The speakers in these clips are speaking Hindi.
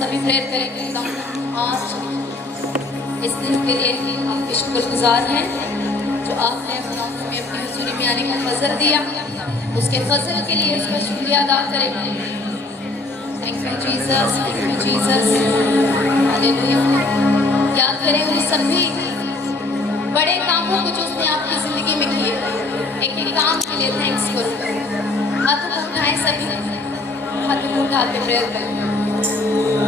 सभी प्रेयर करेंगे आज इस दिन के लिए आपके शुक्रगुजार हैं जो आपने हमें अपनी हजूरी में आने का फजल दिया, उसके फजल के लिए उसका शुक्रिया अदा करेंगे। Thank you Jesus, thank you Jesus, hallelujah. याद करें उन सभी बड़े कामों को जो उसने आपकी जिंदगी में किए, एक एक काम के लिए थैंक्स करो। हाथों को उठाएं, सभी हाथों को उठा के प्रेयर करें,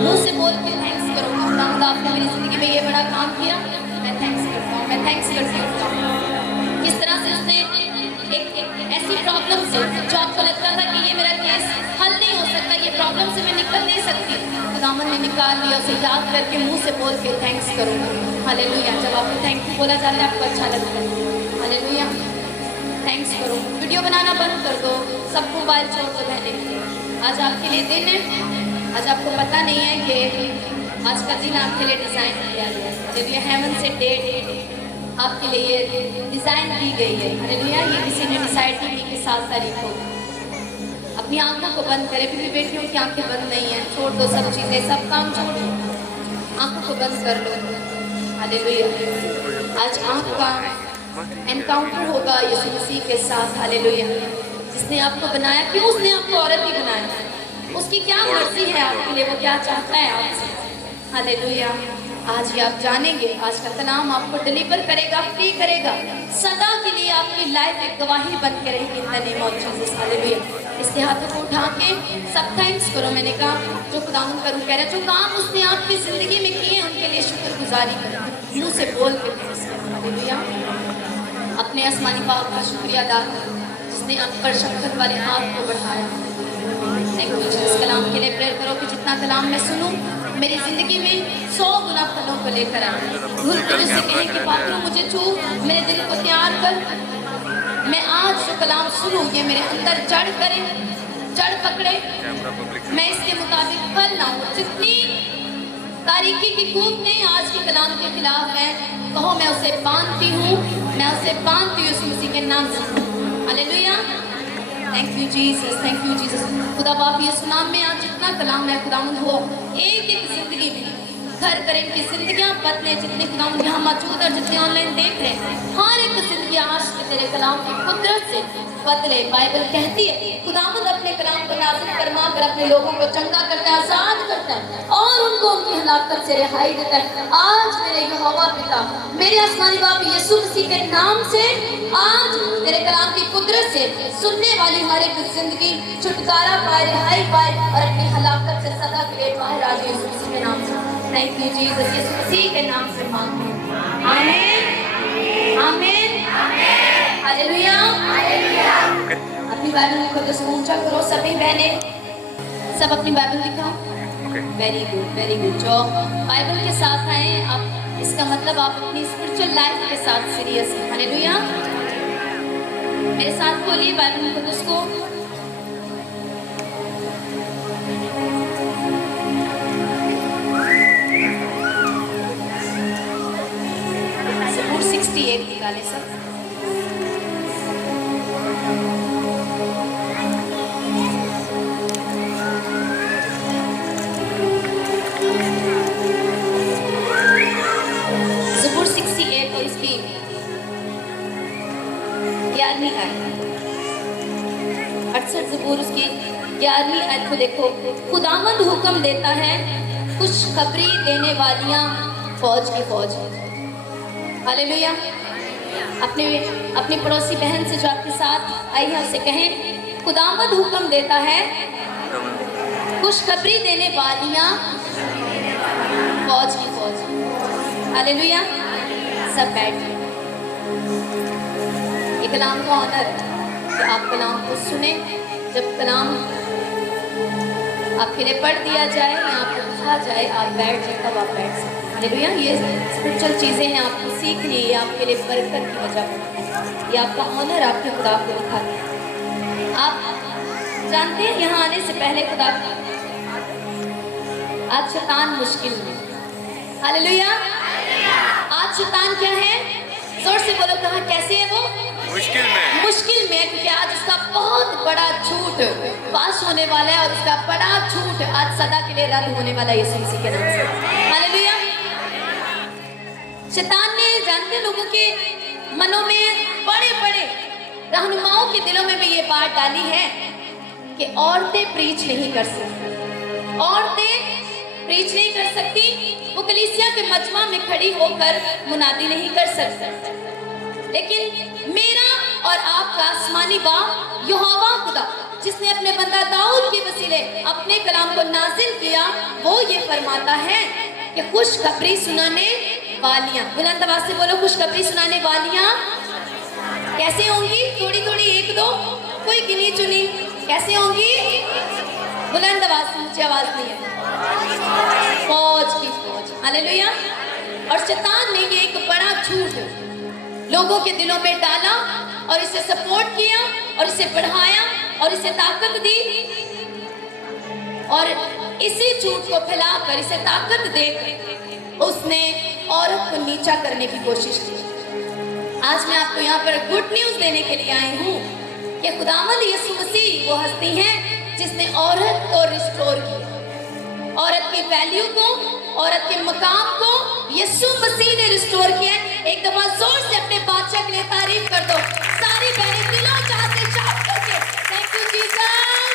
मुंह से बोल के थैंक्स करो। खुदा आपने मेरी जिंदगी में ये बड़ा काम किया, मैं थैंक्स करता हूँ, मैं थैंक्स करती हूँ। किस तरह से उसने एक ऐसी प्रॉब्लम से जो आपको लगता था कि ये मेरा केस हल नहीं हो सकता, ये प्रॉब्लम से मैं निकल नहीं सकती, खुदावन ने निकाल लिया। उसे याद करके मुंह से बोल के थैंक्स करो। हालेलुया। जब आपको थैंक यू बोला जाता है आपको अच्छा लगता है। हालेलुया। थैंक्स करो। वीडियो बनाना बंद कर दो, सब मोबाइल छोड़ दो। बहने आज आपके लिए दिन है, आज आपको पता नहीं है कि आज का दिन आपके लिए डिज़ाइन किया गया है। जब ये हेवन से डेट आपके लिए ये डिज़ाइन की गई है। हालेलुया। ये किसी ने डिसाइड की कि 7 तारीख को। अपनी आंखों को बंद करें, फिर भी बेटियों की आंखें बंद नहीं हैं, छोड़ दो सब चीज़ें, सब काम छोड़ दो, आंखों को बंद कर लो। हालेलुया। आज आंख का एनकाउंटर होगा यीशु मसीह के साथ। हालेलुया। जिसने आपको बनाया, क्यों उसने आपको औरत ही बनाया, उसकी क्या मर्जी है आपके लिए, वो क्या चाहता है आपसे। हालेलुया। आज ये आप जानेंगे, आज का कलाम आपको डिलीवर करेगा, फ्री करेगा, सदा के लिए आपकी लाइफ एक गवाही बन के रहेगी in the name of Jesus. Hallelujah. इसके हाथों को उठा के सब थैंक्स करो। मैंने कहा जो खुदावन करूँ कह रहे, जो काम उसने आपकी जिंदगी में किए उनके लिए शुक्रगुजारी करो, मुँह से बोल के थैंक्स करो। हालेलुया। अपने आसमानी बाप का शुक्रिया अदा करो जिसने आप पर शक्कर वाले हाथ को बढ़ाया। Thank you. इस कलाम के लिए प्रेयर करो कि जितना कलाम मैं सुनूं मेरी ज़िंदगी में 100 गुना फलों को लेकर आए। रूह कुदूस से कहें कि पात्रों मुझे छू, मेरे दिल को तैयार कर, मैं आज जो कलाम सुनूं ये मेरे अंदर जड़ करे, जड़ पकड़े, मैं इसके मुताबिक फल लाऊं। जितनी तारीकी की कूदने आज के कलाम के खिलाफ है, कहो मैं उसे बांधती हूँ, मैं उसे बांधती हूँ उसी के नाम से। Hallelujah. Thank you Jesus, thank you Jesus. खुदा बाप ये सुनाम में आज जितना कलाम है खुदावंद हो एक एक जिंदगी में घर कर इनकी जिंदगियां बदले, जितने खुदाम यहाँ मौजूद और जितने ऑनलाइन देख रहे हैं, हर एक जिंदगी आज के तेरे कलाम की कुदरत से बदले। बाइबल कहती है खुदावंद अपने कलाम को नाज़िल फरमा कर अपने लोगों को चंगा करता है, आजाद करता है और उनको उनकी हलाकत से रिहाई देता है। आज मेरे यहोवा पिता, मेरे आसमानी बाप यीशु मसीह के नाम से आज तेरे कलाम की कुदरत से सुनने वाली हर एक जिंदगी छुटकारा पाए, रिहाई पाए और अपनी हलाकत से सदा के लिए बाहर आ जाए यीशु मसीह के नाम से। थैंक यू जीसस, यीशु मसीह के नाम से मांगते हैं, आमीन आमीन हालेलुया हालेलुया। अपनी बाइबल को तो ऊंचा करो सभी बहने, सब अपनी बाइबल दिखाओ। Very good. जो बाइबल के साथ आए आप, इसका मतलब आप अपनी स्पिरिचुअल लाइफ के साथ सीरियस हैं। हालेलुया। मेरे साथ बोलिए बाइबल को उसको ज़बूर 68 निकाले सब। ज़बूर 68 और इसकी 11वीं आयत, 68 ज़बूर उसकी 11वीं आयत को देखो। खुदावंद हुक्म देता है, खुशखबरी देने वालियां फौज की फौज। हालेलुया। अपनी पड़ोसी बहन से जो आपके साथ आई है उसे कहें, खुदावंद हुक्म देता है, खुशखबरी देने वालियां फौज की फौज। हालेलुया। सब बैठ। ये कलाम का ऑनर कि आप कलाम को सुने। जब कलाम आपके लिए पढ़ दिया जाए या आपको कहा जाए आप बैठ जाए, तब आप बैठ सकते। हालेलुया। ये स्पिरिचुअल चीज़ें हैं, आपको सीखनी है, ये आपके लिए बरकत की वजह बनती है, ये आपका ऑनर आपके खुदा को दिखाता है। आप जानते हैं यहाँ आने से पहले खुदा आज शैतान मुश्किल में। हालेलुया। आज शैतान क्या है? जोर से बोलो, कहाँ कैसे है वो? मुश्किल में। मुश्किल में, क्योंकि आज उसका बहुत बड़ा झूठ पास होने वाला है और उसका बड़ा झूठ आज सदा के लिए रद्द होने वाला है यीशु मसीह के नाम से। हालेलुया। शैतान ने जानते लोगों के मनों में, बड़े बड़े रहनुमाओं के दिलों में भी ये बात डाली है कि औरतें प्रीच नहीं कर सकती, औरतें प्रीच नहीं कर सकती, वो कलीसिया के मजमा में खड़ी होकर मुनादी नहीं कर सकती। लेकिन मेरा और आपका आसमानी बाप यहोवा खुदा, जिसने अपने बंदा दाऊद के वसीले अपने कलाम को नाजिल किया, वो ये फरमाता है कि खुशखबरी सुनाने वालियां, बुलंद आवाज से बोलो, खुशखबरी सुनाने वालियां कैसे होंगी? थोड़ी थोड़ी, एक दो, कोई गिनी चुनी, कैसे होंगी? बुलंद आवाज से, ऊंची आवाज नहीं है, फौज की फौज। हालेलुया। और शैतान ने ये एक बड़ा झूठ लोगों के दिलों में डाला और इसे सपोर्ट किया और इसे बढ़ाया और इसे ताकत दी और इसी झूठ को फैलाकर, इसे ताकत देकर उसने औरत को नीचा करने की कोशिश की। आज मैं आपको यहाँ पर गुड न्यूज देने के लिए आई हूँ कि खुदावंद यीशु मसीह वो हस्ती है जिसने औरत को रिस्टोर किया, औरत की वैल्यू को, औरत के मकाम को यीशु मसीह ने रिस्टोर किया। एक दफा जोर से अपने बादशाह के लिए तारीफ कर दो सारी बहनें, दिलों चाहते शाउट करके, थैंक यू जीसस।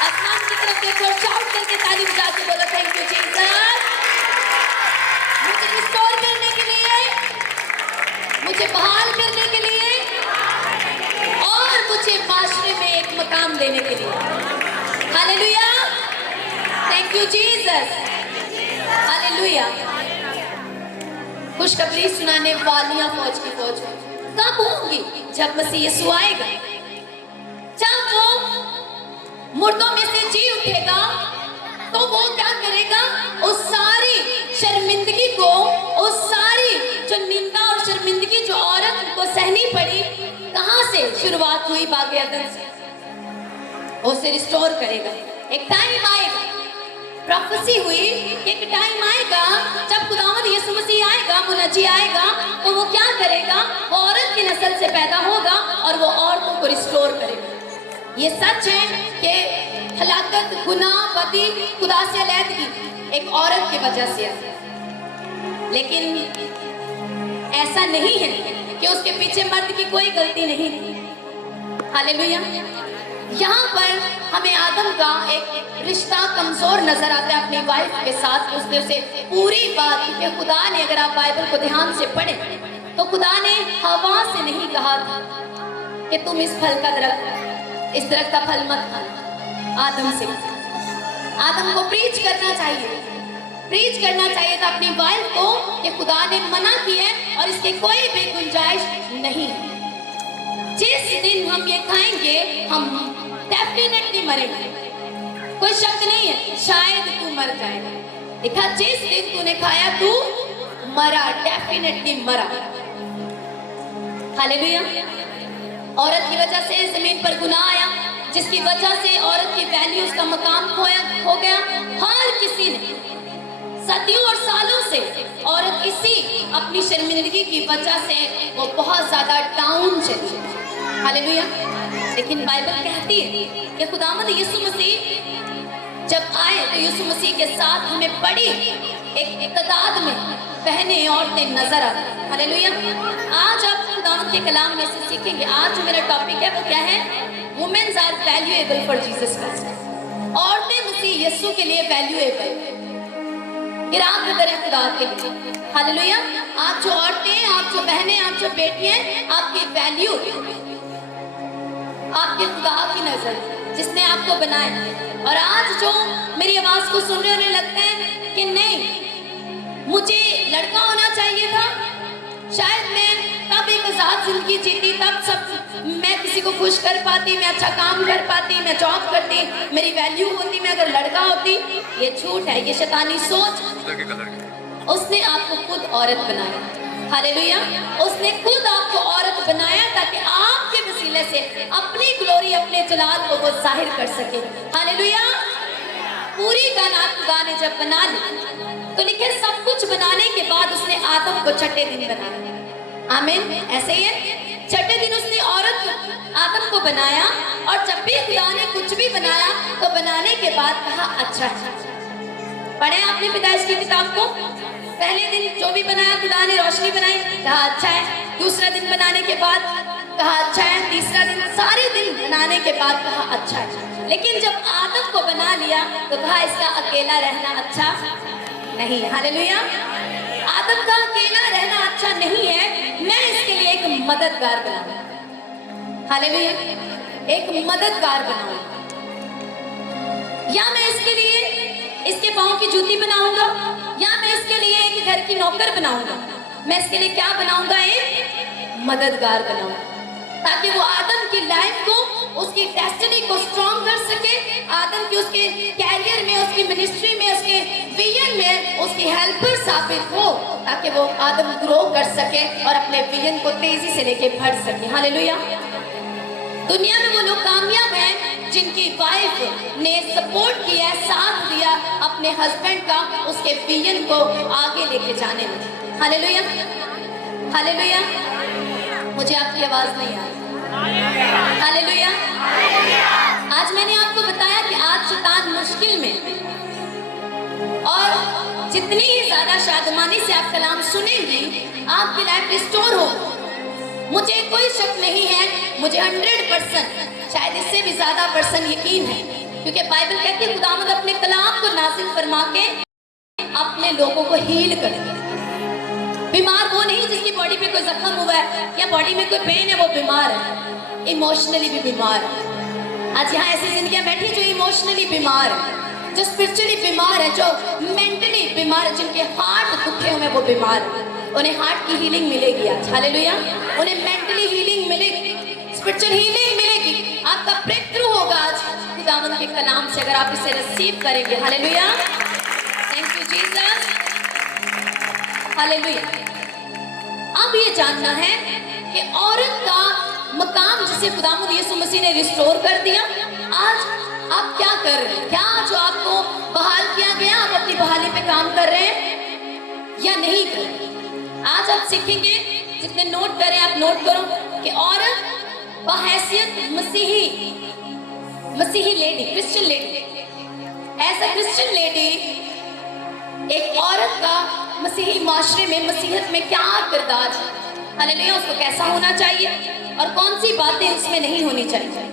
आसमान की तरफ देखो, शाउट करके ताली बजा के बोलो, थैंक यू जीसस। मुझे रिस्टोर करने के लिए, मुझे बहाल करने के लिए और मुझे माशरे में एक मकाम देने के लिए। Hallelujah. Thank you Jesus. Hallelujah. खुशखबरी सुनाने वालियां फौज की फौज कब होंगी? जब मसीह यीशु आएगा, जब वो मुर्दों में से जी उठेगा, तो वो क्या करेगा? उस सारी शर्मिंदगी को, उस सारी जो निंदा और शर्मिंदगी जो औरत को सहनी पड़ी, कहां से शुरुआत हुई? बागे अदन से, उसे रिस्टोर करेगा। एक टाइम आएगा, प्रोफेसी हुई, एक टाइम आएगा जब खुदावंद यीशु मसीह आएगा, मुनज्जी आएगा, तो वो क्या करेगा? वो औरत की नस्ल से पैदा होगा और वो औरतों को रिस्टोर करेगा। ये सच है कि हलाकत, गुनाह, बदी, खुदा से अलहदगी, एक औरत की वजह से। लेकिन ऐसा नहीं है कि उसके पीछे मर्द की कोई गलती नहीं थी। हालेलुया। यहाँ पर हमें आदम का एक रिश्ता कमजोर नजर आता है अपनी वाइफ के साथ। उसने उसे पूरी बात, क्योंकि खुदा ने, अगर आप बाइबल को ध्यान से पढ़ें तो खुदा ने हवा से नहीं कहा था कि तुम इस दरख्त का फल मत खाना। आदम से, आदम को प्रीच करना चाहिए था अपनी वाइफ को कि खुदा ने मना किया है और इसकी कोई भी गुंजाइश नहीं है। जिस दिन हम ये खाएंगे हम डेफिनेटली मरेंगे, कोई शक नहीं है। शायद तू मर जाएगा, देखा, जिस दिन तूने खाया तू मरा, डेफिनेटली मरा। हालेलुया। औरत की वजह से जमीन पर गुनाह आया, जिसकी वजह से औरत की वैल्यू, उसका मकाम खो गया। हर किसी ने सदियों और सालों से औरत इसी अपनी शर्मिंदगी की वजह से वो बहुत ज्यादा डाउन चली। हालेलुया। लेकिन बाइबल कहती है कि खुदावंद यीशु मसीह जब आए तो यीशु मसीह के साथ हमें बड़ी एक तादाद में बहनें औरतें नजर आती। हालेलुया। आज आप खुदावंद के कलाम में से सीखेंगे। आज जो मेरा टॉपिक है वो क्या है? Women's are valuable for Jesus Christ. औरतें मसीह यीशु के लिए वैल्यूएबल, गिराम करें खुदा के लिए। हालेलुया। आप जो औरतें, आप जो बहनें, आप जो बेटियां, आपकी वैल्यू आपके खुदा की नजर, जिसने आपको बनाया। और आज जो मेरी आवाज को सुन रहे, उन्हें लगता है कि नहीं, मुझे लड़का होना चाहिए था, शायद मैं तब एक आजाद जिंदगी जीती, तब सब मैं किसी को खुश कर पाती, मैं अच्छा काम कर पाती, मैं जॉब करती, मेरी वैल्यू होती, मैं अगर लड़का होती। ये झूठ है, ये शैतानी सोच। उसने आपको खुद औरत बनाया। हालेलुया। उसने खुद आपको औरत बनाया ताकि आपके वसीले से अपनी ग्लोरी, अपने जलाल को वो जाहिर कर सके। हालेलुया। पूरी कायनात खुदा ने जब बना ली तो लिखे सब कुछ बनाने के बाद उसने आदम को छठे दिन बनाया। आमीन। ऐसे ही है, छठे दिन उसने औरत को, आदम को बनाया। और जब भी खुदा ने कुछ भी बनाया तो बनाने के बाद कहा अच्छा है। पढ़े आपने पैदाइश की किताब को? पहले दिन जो भी बनाया खुदा ने, रोशनी बनाई, कहा अच्छा है। दूसरा दिन बनाने के बाद कहा अच्छा है। तीसरा दिन, सारे दिन बनाने के बाद कहा अच्छा है। लेकिन जब आदम को बना लिया तो कहा इसका अकेला रहना अच्छा नहीं। हालेलुया। आदम का अकेला रहना अच्छा नहीं है, मैं इसके लिए एक मददगार बनाऊं। हालेलुया। एक मददगार बनाऊं, या मैं इसके लिए इसके पांव की जूती बनाऊंगा, या मैं इसके लिए एक घर की नौकर बनाऊंगा। मैं इसके लिए क्या बनाऊंगा? एक मददगार बनाऊंगा, ताकि वो आदम की लाइफ को, उसकी डेस्टिनी को स्ट्रॉन्ग कर सके। आदम की, उसके कैरियर में, उसकी मिनिस्ट्री में, उसके विजन में उसकी हेल्पर साबित हो, ताकि वो आदम ग्रो कर सके और अपने विजन को तेजी से लेके बढ़ सके। हालेलुया। दुनिया में वो लोग कामयाब हैं जिनकी वाइफ ने सपोर्ट किया, साथ दिया अपने हस्बैंड का उसके विजन को आगे लेके जाने में। हालेलुया। हालेलुया। मुझे आपकी आवाज नहीं आ रही। हालेलुया। आज मैंने आपको बताया कि आज शैतान मुश्किल में, और जितनी ही ज्यादा शादमानी से आप कलाम सुनेंगी आपकी लाइफ रिस्टोर हो। मुझे कोई शक नहीं है, मुझे 100%, शायद इससे भी ज्यादा % यकीन है, क्योंकि बाइबल कहती है खुदावंद अपने कलाम को नाज़िल फरमा के अपने लोगों को हील करते। बीमार वो नहीं जिसकी बॉडी पे कोई जख्म हुआ है या बॉडी में कोई पेन है, वो बीमार है, इमोशनली भी बीमार है। आज यहाँ ऐसी जिंदगियां बैठी जो इमोशनली बीमार है, जो स्पिरिचुअली बीमार है, जो मेंटली बीमार है, जिनके हार्ट दुखे हुए वो बीमार है। उन्हें हार्ट की हीलिंग मिलेगी आज। हालेलुया। उन्हें मेंटली हीलिंग मिलेगी, स्पिरिचुअल हीलिंग मिलेगी। आपका ब्रेक थ्रू होगा आज खुदावंद के कलाम से, अगर आप इसे रिसीव करेंगे। Hallelujah. Thank you Jesus. Hallelujah. अब ये जानना है कि औरत का मकाम जिसे खुदावंद यीशु मसीह ने रिस्टोर कर दिया, आज आप क्या कर रहे हैं? क्या जो आपको बहाल किया गया आप अपनी बहाली पे काम कर रहे हैं या नहीं कर रहे? आज आप सीखेंगे, जितने नोट करें आप नोट करो कि औरत बहैसियत मसीही lady, Christian lady, as a Christian lady एक औरत का मसीही माशरे में, मसीहत में क्या किरदार है, हालेलुया, उसको कैसा होना चाहिए और कौन सी बातें उसमें नहीं होनी चाहिए।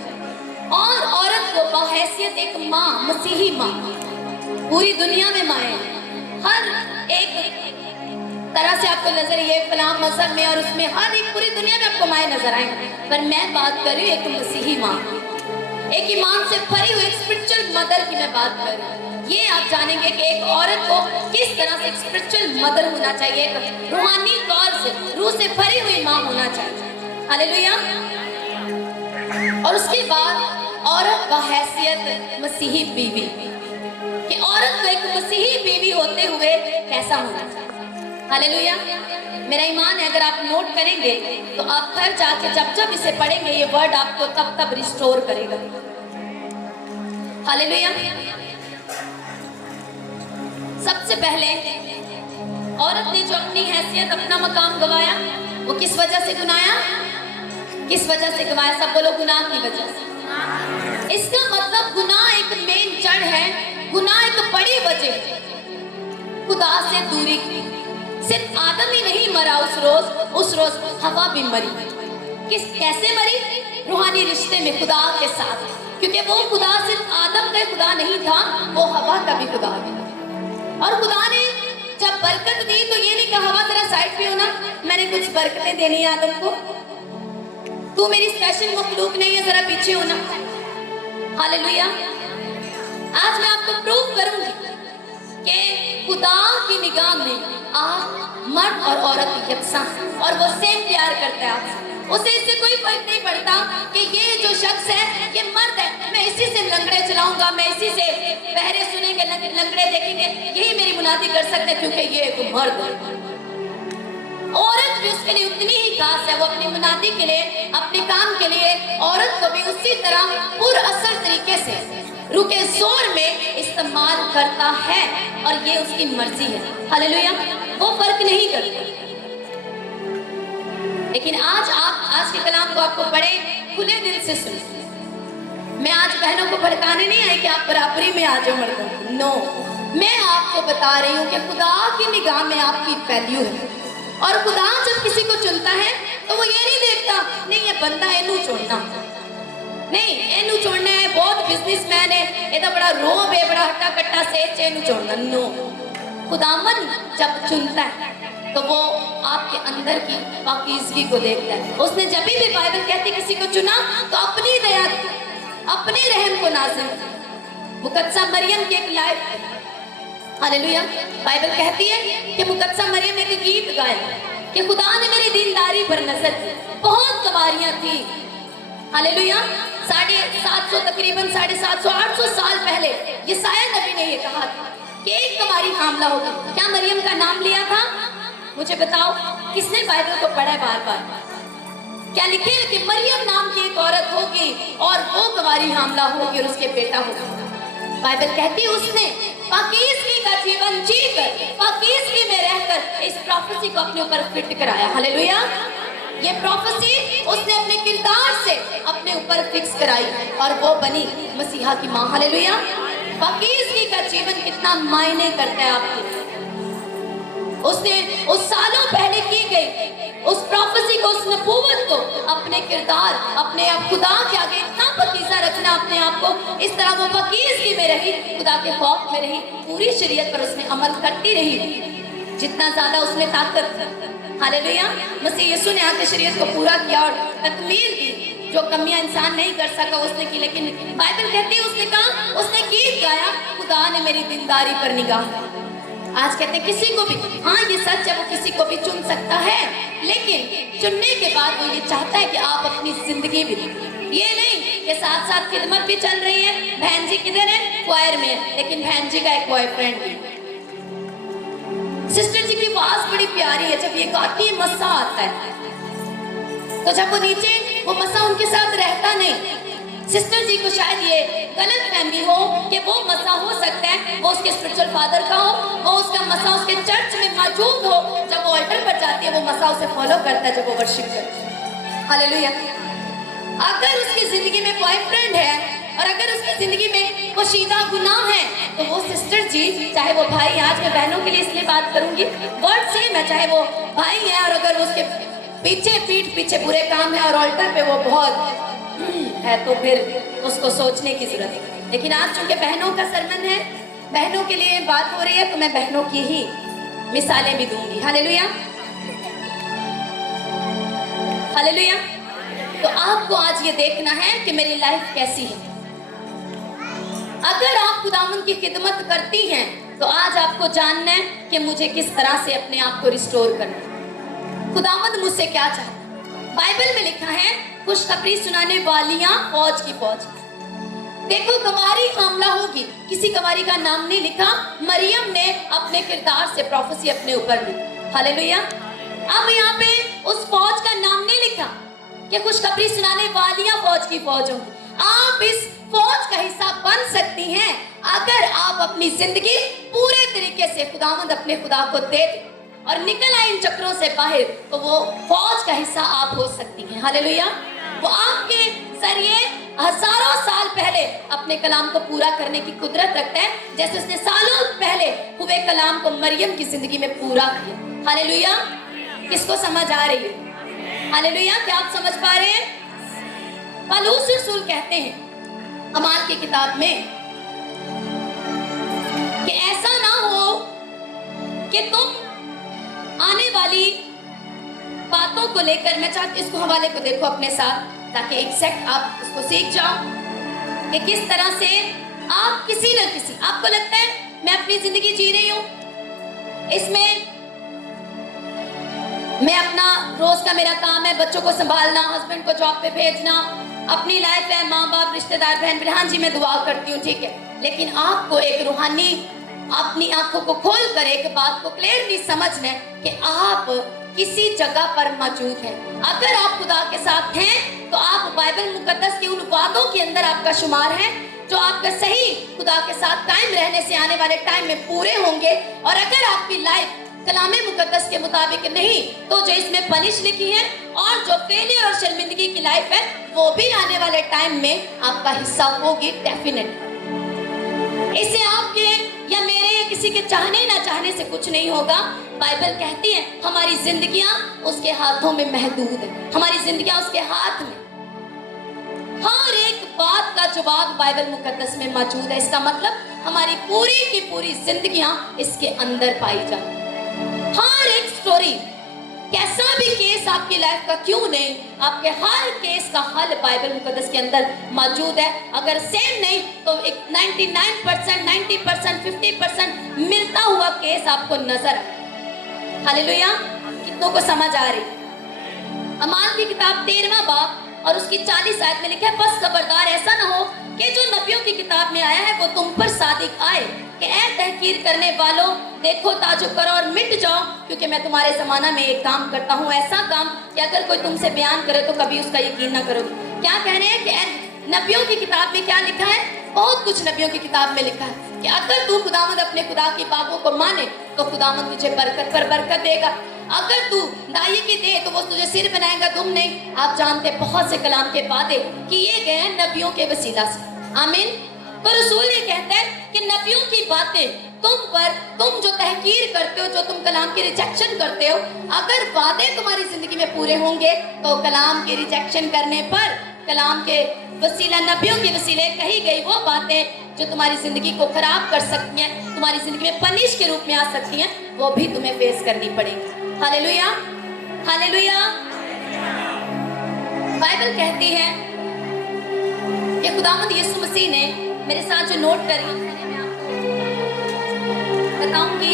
और औरत को बहैसियत एक माँ, मसीही माँ, पूरी दुनिया में माएँ हर एक तरह से आपको नजर, ये फलां मजहब में और उसमें हर एक पूरी दुनिया में आपको माएँ नजर आएंगे, पर मैं बात कर रही हूँ एक मसीही माँ, एक ईमान से भरी हुई एक स्पिरिचुअल मदर की मैं बात कर रही हूँ। ये आप जानेंगे कि एक औरत को किस तरह से एक स्पिरिचुअल मदर होना चाहिए, एक रूहानी तौर से रूह से भरी हुई माँ होना चाहिए, हालेलुया। और उसके बाद औरत का हैसियत मसीही बीवी, कि औरत को एक मसीही बीवी होते हुए कैसा होना चाहिए, हालेलुया। मेरा ईमान है अगर आप नोट करेंगे तो आप घर जाके जब जब इसे पढ़ेंगे ये वर्ड आपको तब तब रिस्टोर करेगा, हालेलुया। सबसे पहले औरत ने जो अपनी हैसियत, अपना मकाम गवाया, वो किस वजह से गुनाया, किस वजह से गवाया? सब बोलो, गुनाह की वजह से। इसका मतलब गुनाह एक मेन जड़ है, गुनाह एक बड़ी वजह है खुदा से दूरी की। सिर्फ आदम ही नहीं मरा उस रोज हवा भी मरी। कैसे मरी? रूहानी रिश्ते में खुदा के साथ, क्योंकि वो खुदा सिर्फ आदम का खुदा नहीं था, वो हवा का भी खुदा था। और खुदा ने जब बरकत दी तो ये नहीं कहा हवा तेरा साइड पे हो ना, मैंने कुछ बरकतें देनी है आदम को, तू मेरी स्पेशल मखलूक नहीं है, जरा पीछे हो ना, हालेलुया। आज मैं आपको प्रूव करूंगी कि खुदा की निगाह में आप मर्द और औरत यकसा और वो सेम प्यार करता है आपसे। उसे इससे कोई फर्क नहीं पड़ता कि ये जो शख्स है ये मर्द है, मैं इसी से लंगड़े चलाऊंगा, मैं इसी से पहरे सुनेंगे, लंगड़े देखेंगे, यही मेरी मुनादी कर सकते हैं क्योंकि ये एक मर्द है। औरत भी उसके लिए उतनी ही खास है, वो अपनी मुनादी के लिए, अपने काम के लिए औरत को भी उसी तरह पुरअसर तरीके से रूह के जोर में इस्तेमाल करता है और ये उसकी मर्जी है, हालेलुया। वो फर्क नहीं करता। लेकिन आज के कलाम को आपको बड़े खुले दिल से सुनिए। मैं आज बहनों को भड़काने नहीं आई कि आप बराबरी में आ जाओ मर्दों, नो, मैं आपको बता रही हूँ कि खुदा की निगाह में आपकी वैल्यू है। और खुदा जब किसी को चुनता है तो वो ये नहीं देखता नहीं ये बंदा एनू छोड़ना, नहीं एनू छोड़ना है, बहुत बिजनेसमैन है, ये तो बड़ा रोब है, बड़ा हट्टा कट्टा सेच, एनू छोड़ना, नो। खुदावन जब चुनता है तो वो आपके अंदर की पाकीज़गी को देखता है। उसने जब भी बाइबल कहती किसी को चुना तो अपनी दया, अपने रहम को नाज़िल। मुकद्दसा मरियम की एक लाइफ, हालेलुया। बाइबल कहती है कि मुकद्दसा मरियम ने एक गीत गाया कि खुदा ने मेरी दीनदारी पर नजर की, बहुत कवारियां थी, हालेलुया। 750 तकरीबन 750 800 साल पहले यशायाह नबी ने ये कहा था कि एक कवारी हामला होगी। क्या मरियम का नाम लिया था? मुझे बताओ, किसने बाइबल को पढ़ा है बार बार? क्या लिखे है कि मरियम नाम की एक औरत होगी और वो कवारी हामला होगी और उसके बेटा होगा। बाइबल कहती है उसने पाकीज़गी का जीवन जीकर, पाकीज़गी में रहकर इस प्रोफेसी को अपने ऊपर फिट कराया, हालेलुया। ये प्रोफेसी उसने अपने किरदार से अपने ऊपर फिक्स कराई और वो बनी मसीहा की माँ, हालेलुया। पाकीज़गी का जीवन कितना मायने करता है आपको। उसने उस सालों पहले की गई उस प्रोफेसी को, उस नबूवत को अपने किरदार, अपने आप खुदा के आगे इतना पकीज़ा रखना अपने आप को, इस तरह वो पाकीज़गी में रही, खुदा के खौफ में रही, पूरी शरीयत पर उसने अमल करती रही, जितना ज्यादा उसमें ताकत, हालेलुया। मसीह यीशु ने आके शरीयत को पूरा किया और तकमील दी, जो कमियां इंसान नहीं कर सका उसने की। लेकिन बाइबल कहती है उसने कहा, उसने गीत गाया, खुदा ने मेरी दीनदारी पर निगाह। आज कहते हैं किसी को भी, हाँ ये सच है, वो किसी को भी चुन सकता है, लेकिन चुनने के बाद वो ये चाहता है कि आप अपनी जिंदगी भी, ये नहीं कि साथ साथ खिदमत भी चल रही है, बहन जी किधर है? क्वायर में है, लेकिन बहन जी का एक बॉयफ्रेंड भी। सिस्टर जी की आवाज बड़ी प्यारी है, जब ये गाती है मसा आता है, तो जब वो नीचे वो मसा उनके साथ रहता नहीं। सिस्टर जी को शायद ये गलत फहमी हो कि वो मसा हो सकता है वो उसके स्पिरिचुअल फादर का हो, वो उसका मसा उसके चर्च में मौजूद हो, जब वो ऑल्टर पर जाती है वो मसा उसे फॉलो करता है जब वो वर्शिप करती है, हालेलुया। अगर उसकी जिंदगी में बॉयफ्रेंड है और अगर उसकी जिंदगी में वो शीदा गुनाह है तो वो सिस्टर जी, चाहे वो भाई, आज मैं बहनों के लिए इसलिए बात करूंगी, वर्ड सेम है, चाहे वो भाई है और अगर उसके पीठ पीछे बुरे काम है और ऑल्टर पे वो बहुत है तो फिर उसको सोचने की जरूरत है। लेकिन आज चूंकि बहनों का सरमन है, बहनों के लिए बात हो रही है, तो मैं बहनों की ही मिसालें भी दूंगी। Hallelujah, hallelujah. तो आपको आज ये देखना है कि मेरी लाइफ कैसी है। अगर आप खुदावंद की खिदमत करती हैं तो आज आपको जानना है कि मुझे किस तरह से अपने आप को रिस्टोर करना है, खुदावंद मुझसे क्या चाहता है। बाइबल में लिखा है, खुशखबरी सुनाने वालियां फौज की फौज। देखो गवारी हामला होगी, किसी गवारी का नाम नहीं लिखा, मरियम ने अपने किरदार से प्रोफेसी अपने ऊपर ली। हालेलुया। अब यहाँ पे उस फौज का नाम नहीं लिखा कि खुशखबरी सुनाने वालियां फौज की फौज होंगी। आप इस फौज का हिस्सा बन सकती हैं अगर आप अपनी जिंदगी पूरे तरीके से खुदावंद अपने खुदा को दे दें और निकल आए इन चक्रों से बाहर, तो वो फौज का हिस्सा आप हो सकती हैं। हालेलुया। वो आपके जरिए हजारों साल पहले अपने कलाम को पूरा करने की कुदरत रखता है, जैसे उसने सालों पहले हुए कलाम को मरियम की जिंदगी में पूरा किया। हालेलुया। किसको समझ आ रही है? हालेलुया। क्या आप समझ पा रहे हैं? पौलुस रसूल कहते हैं अमाल की किताब में कि ऐसा ना हो कि तुम आने वाली बातों को लेकर, मैं चाहती इसको हवाले को देखो अपने साथ ताकि एग्जैक्ट आप उसको सीख जाओ कि किस तरह से आप किसी न किसी, आपको लगता है मैं अपनी जिंदगी जी रही हूं, इसमें मैं अपना रोज का मेरा काम है बच्चों को संभालना, हस्बैंड को जॉब पे भेजना, अपनी लाइफ है, माँ बाप, रिश्तेदार, बहन भाई, हाँ जी मैं दुआ करती हूँ, ठीक है। लेकिन आपको एक रूहानी अपनी आंखों को खोल कर एक बात को क्लियरली समझना है कि आप किसी जगह पर मौजूद हैं। अगर आप खुदा के साथ हैं तो आप बाइबल मुकद्दस के उन वादों के अंदर आपका शुमार है जो आपका सही खुदा के साथ कायम रहने से आने वाले टाइम में पूरे होंगे। और अगर आपकी लाइफ कलामे मुकद्दस के मुताबिक नहीं तो जो इसमें पनिश लिखी है और जो फेलियर और शर्मिंदगी की लाइफ है वो भी आने वाले टाइम में आपका हिस्सा होगी डेफिनेट। इसे आपके या मेरे या किसी के चाहने ना चाहने से कुछ नहीं होगा। बाइबल कहती है हमारी जिंदगियां उसके हाथों में महदूद है, हमारी जिंदगियां उसके हाथ में। हर एक बात का जवाब बाइबल मुकद्दस में मौजूद है। इसका मतलब हमारी पूरी की पूरी जिंदगियां इसके अंदर पाई जाती। हर एक स्टोरी, कैसा भी केस आपकी लाइफ का क्यों नहीं, आपके हर केस का हल बाइबल मुकद्दस के अंदर मौजूद है। अगर सेम नहीं तो एक 99%, 90%, 50% मिलता हुआ केस आपको नजर आए। हालेलुया। कितनों को समझ आ रही? अमाल की किताब 13वां बाब और उसकी 40 आयत में लिखा है, बस खबरदार ऐसा ना हो कि जो नबियों की किताब में आया है वो तुम पर सादिक आए कि ऐ तहकीर करने वालों देखो ताजुब करो और मिट जाओ, क्योंकि मैं तुम्हारे जमाना में एक काम करता हूँ, ऐसा काम कि अगर कोई तुमसे बयान करे तो कभी उसका यकीन ना करोगे। क्या कह रहे हैं कि नबियों की किताब में क्या लिखा है? बहुत कुछ नबियों की किताब में लिखा है कि अगर तू खुदावंद अपने खुदा की बातों को माने तो खुदावंद तुझे बरकत पर बरकत देगा। अगर तू दाई की दे तो वो तुझे सिर बनाएगा, तुम नहीं। आप जानते बहुत से कलाम के वादे किए गए हैं नबियों के वसीला से। आमीन। तो रसूल ये कहता है कि नबियों की बातें तुम पर, तुम जो तहकीर करते हो, जो तुम कलाम की रिजेक्शन करते हो, अगर वादे तुम्हारी जिंदगी में पूरे होंगे तो कलाम की रिजेक्शन करने पर कलाम के वसीला, नबियों के वसीले कही गई वो बातें जो तुम्हारी जिंदगी को खराब कर सकती हैं, तुम्हारी जिंदगी में पनिश के रूप में आ सकती हैं, वो भी तुम्हें फेस करनी पड़ेगी। Hallelujah, hallelujah. बाइबल कहती है कि खुदावंद यीशु मसीह ने, मेरे साथ जो नोट कर रही हूँ बताऊंगी,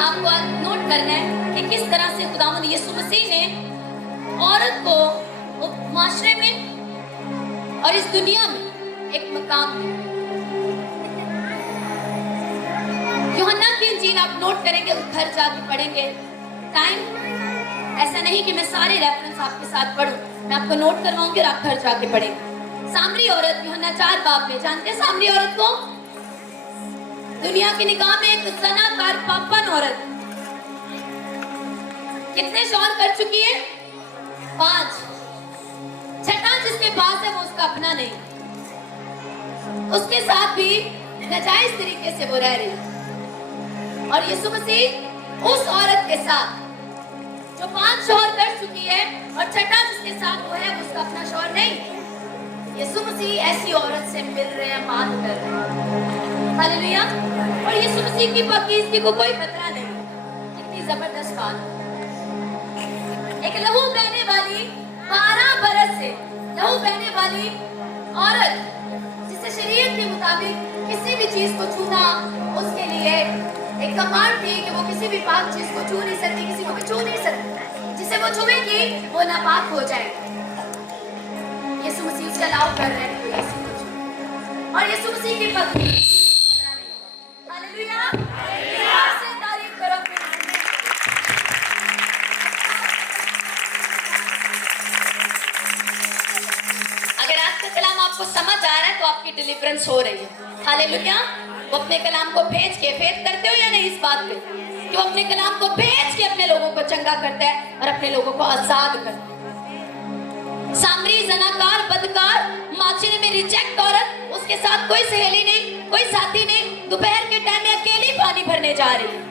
आपको आज नोट करना है कि किस तरह से खुदावंद यीशु मसीह ने औरत को माशरे में और इस दुनिया में एक मकाम दिया। यूहन्ना की इंजील आप नोट करेंगे, घर जाके पढ़ेंगे। टाइम ऐसा नहीं कि मैं सारे रेफरेंस आपके साथ पढ़ूं, मैं आपको नोट करवाऊंगी और आप घर जाके पढ़ेंगे। सामरी औरत यूहन्ना 4 बाब में, जानते हैं सामरी औरत को? दुनिया की निगाह में एक ज़नाकार पापन औरत। कितने शौहर कर चुकी है? 5। छठा जिसके पास है वो उसका अपना नहीं। उसके साथ भी नाजायज तरीके से वो रह रही। और यीशु मसीह उस औरत के साथ जो 5 शौहर कर चुकी है और छठा जिसके साथ वो है उसका अपना शौहर नहीं, यीशु मसीह ऐसी औरत से मिल रहे हैं, बात कर रहे हैं। हालेलुया। और यीशु मसीह की पाकीज़गी को कोई खतरा नहीं। कितनी जबरदस्त बात। एक लहू बहने वाली 12 बरस से लहू बहने वाली औरत, जिसे शरीयत के मुताबिक किसी भी चीज को छूना उसके लिए एक कमांड थी कि वो किसी भी पाक चीज को छू नहीं सकती, किसी को भी छू नहीं सकती। जिसे वो छुएगी वो नापाक हो जाएगी। यीशु मसीह उसका अलाउ कर रहे हैं तो यीशु को छू। और यीशु मसीह की पत्नी, हालेलुया, से तारीफ करो। अगर आज का कलाम आपको समझ आ रहा है तो आपकी डिलीवरेंस हो रही है। हालेलुया। वो अपने कलाम को भेज के फेथ करते हो या नहीं इस बात पे कि वो अपने कलाम को भेज के अपने लोगों को चंगा करता है और अपने लोगों को आजाद करता है। सामरी, जनाकार, बदकार, माचने में रिजेक्ट औरत, उसके साथ कोई सहेली नहीं, कोई साथी नहीं, दोपहर के टाइम में अकेली पानी भरने जा रही है।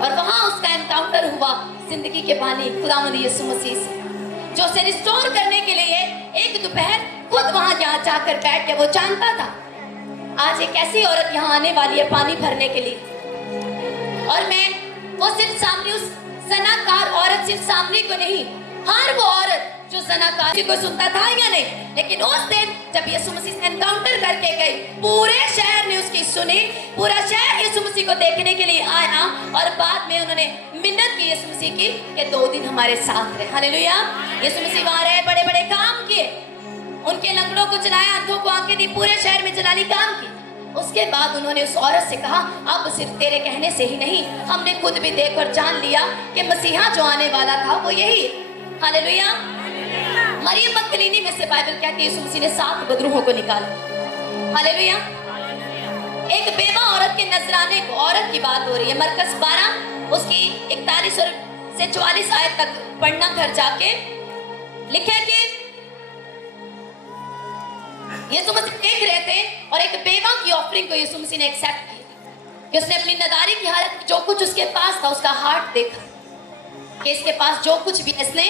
और वहां उसका एनकाउंटर हुआ जिंदगी के पानी खुदावंद यीशु मसीह से, जो उसे रिस्टोर करने के लिए एक दोपहर खुद वहां जाकर बैठ के वो जानता था आज एक ऐसी औरत यहाँ आने वाली है पानी भरने के लिए। और मैं वो सिर्फ सामने उस जनाकार औरत, सिर्फ सामने को नहीं, हर वो औरत जो जनाकार को सुनता था या नहीं, लेकिन उस दिन जब यीशु मसीह से एनकाउंटर करके गई, पूरे शहर ने उसकी सुनी। पूरा शहर यीशु मसीह को देखने के लिए आया और बाद में उन्होंने मिन्नत की यीशु मसीह की कि 2 दिन हमारे साथ रहे। हालेलुया। यीशु मसीह वहां रहे, बड़े बड़े काम किए, उनके लंगड़ों को चलाया, अंधों को आंखें दी, पूरे शहर में जलाली काम की। उसके बाद उन्होंने उस औरत से कहा अब सिर्फ तेरे कहने से ही नहीं, हमने खुद भी देख और जान लिया कि मसीहा जो आने वाला था वो यही। हालेलुया। मरियम मगदलीनी में से बाइबल कहती है यीशु मसीह ने 7 बदरूहों को निकाला। हालेलुया। एक बेवा औरत के नजराने को, औरत की बात हो रही है, मरकस 12 उसकी 41 से 44 आयत तक पढ़ना घर जाके। लिखा कि यीशु मसीह देख रहे थे और एक बेवा की ऑफरिंग को यीशु मसीह ने एक्सेप्ट किया कि उसने अपनी नदारी की हालत, जो कुछ उसके पास था उसका हार्ट देखा कि इसके पास जो कुछ भी इसने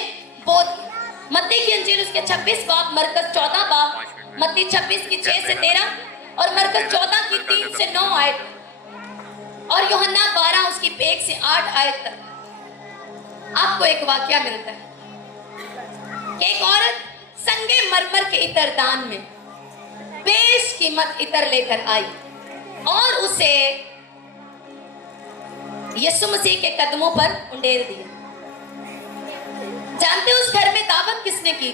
वो दिया। मत्ती की अंजील उसके 26 बाब, मरकस 14 बाब, मत्ती 26 की 6 से 13 और मरकस 14 की 3 से 9 आयत और यूहन्ना 12 उसकी 1 से 8 आयत तक आपको एक वाकया मिलता है कि एक औरत संगे मरमर के इतर दान में बेशकीमत इतर लेकर आई और उसे यीशु मसीह के कदमों पर उंडेल दिया। जानते हो उस घर में दावत किसने की?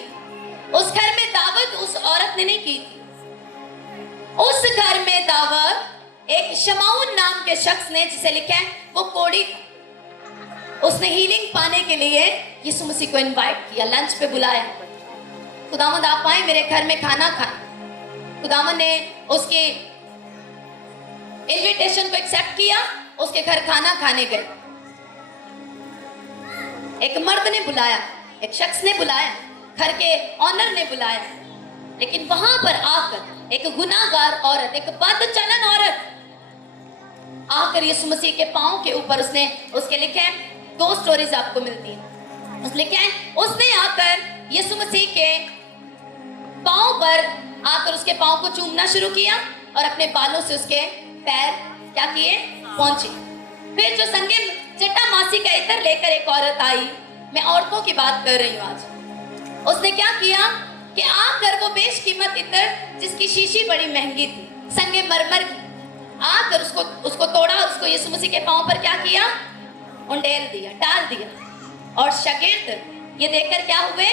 उस घर में दावत उस औरत ने नहीं की थी। उस घर में दावत एक शमाउन नाम के शख्स ने, जिसे लिखा है वो कोड़ी था, उसने हीलिंग पाने के लिए यीशु मसीह को इनवाइट किया, लंच पे बुलाया। खुदावंद आप आए मेरे घर में खाना खाएं। खुदावंद ने उसके इनविटेशन को एक्सेप्ट किया, उसके घर खाना खाने गए। एक मर्द ने बुलाया, एक शख्स ने बुलाया, घर के ऑनर ने बुलाया, लेकिन वहां पर आकर एक गुनाहगार औरत, एक बदचलन औरत आकर यीशु मसीह के पांव के ऊपर उसके लिखे हैं 2 स्टोरीज आपको मिलती हैं। उस लिखे हैं उसने आकर यीशु मसीह के पांव पर आकर उसके पांव को चूमना शुरू किया और अपने बालों से उसके पैर क्या किए, पहुंचे। फिर जो संगे जटा मासी का इतर लेकर एक औरत आई, मैं औरतों की बात कर रही हूँ आज, उसने क्या किया कि आकर वो बेशकीमत इतर जिसकी शीशी बड़ी महंगी थी, संगे मरमर की, आकर उसको तोड़ा और उसको यीशु मसीह के पांव पर क्या किया, उंडेल दिया, डाल दिया। और शागिर्द ये देखकर क्या हुए,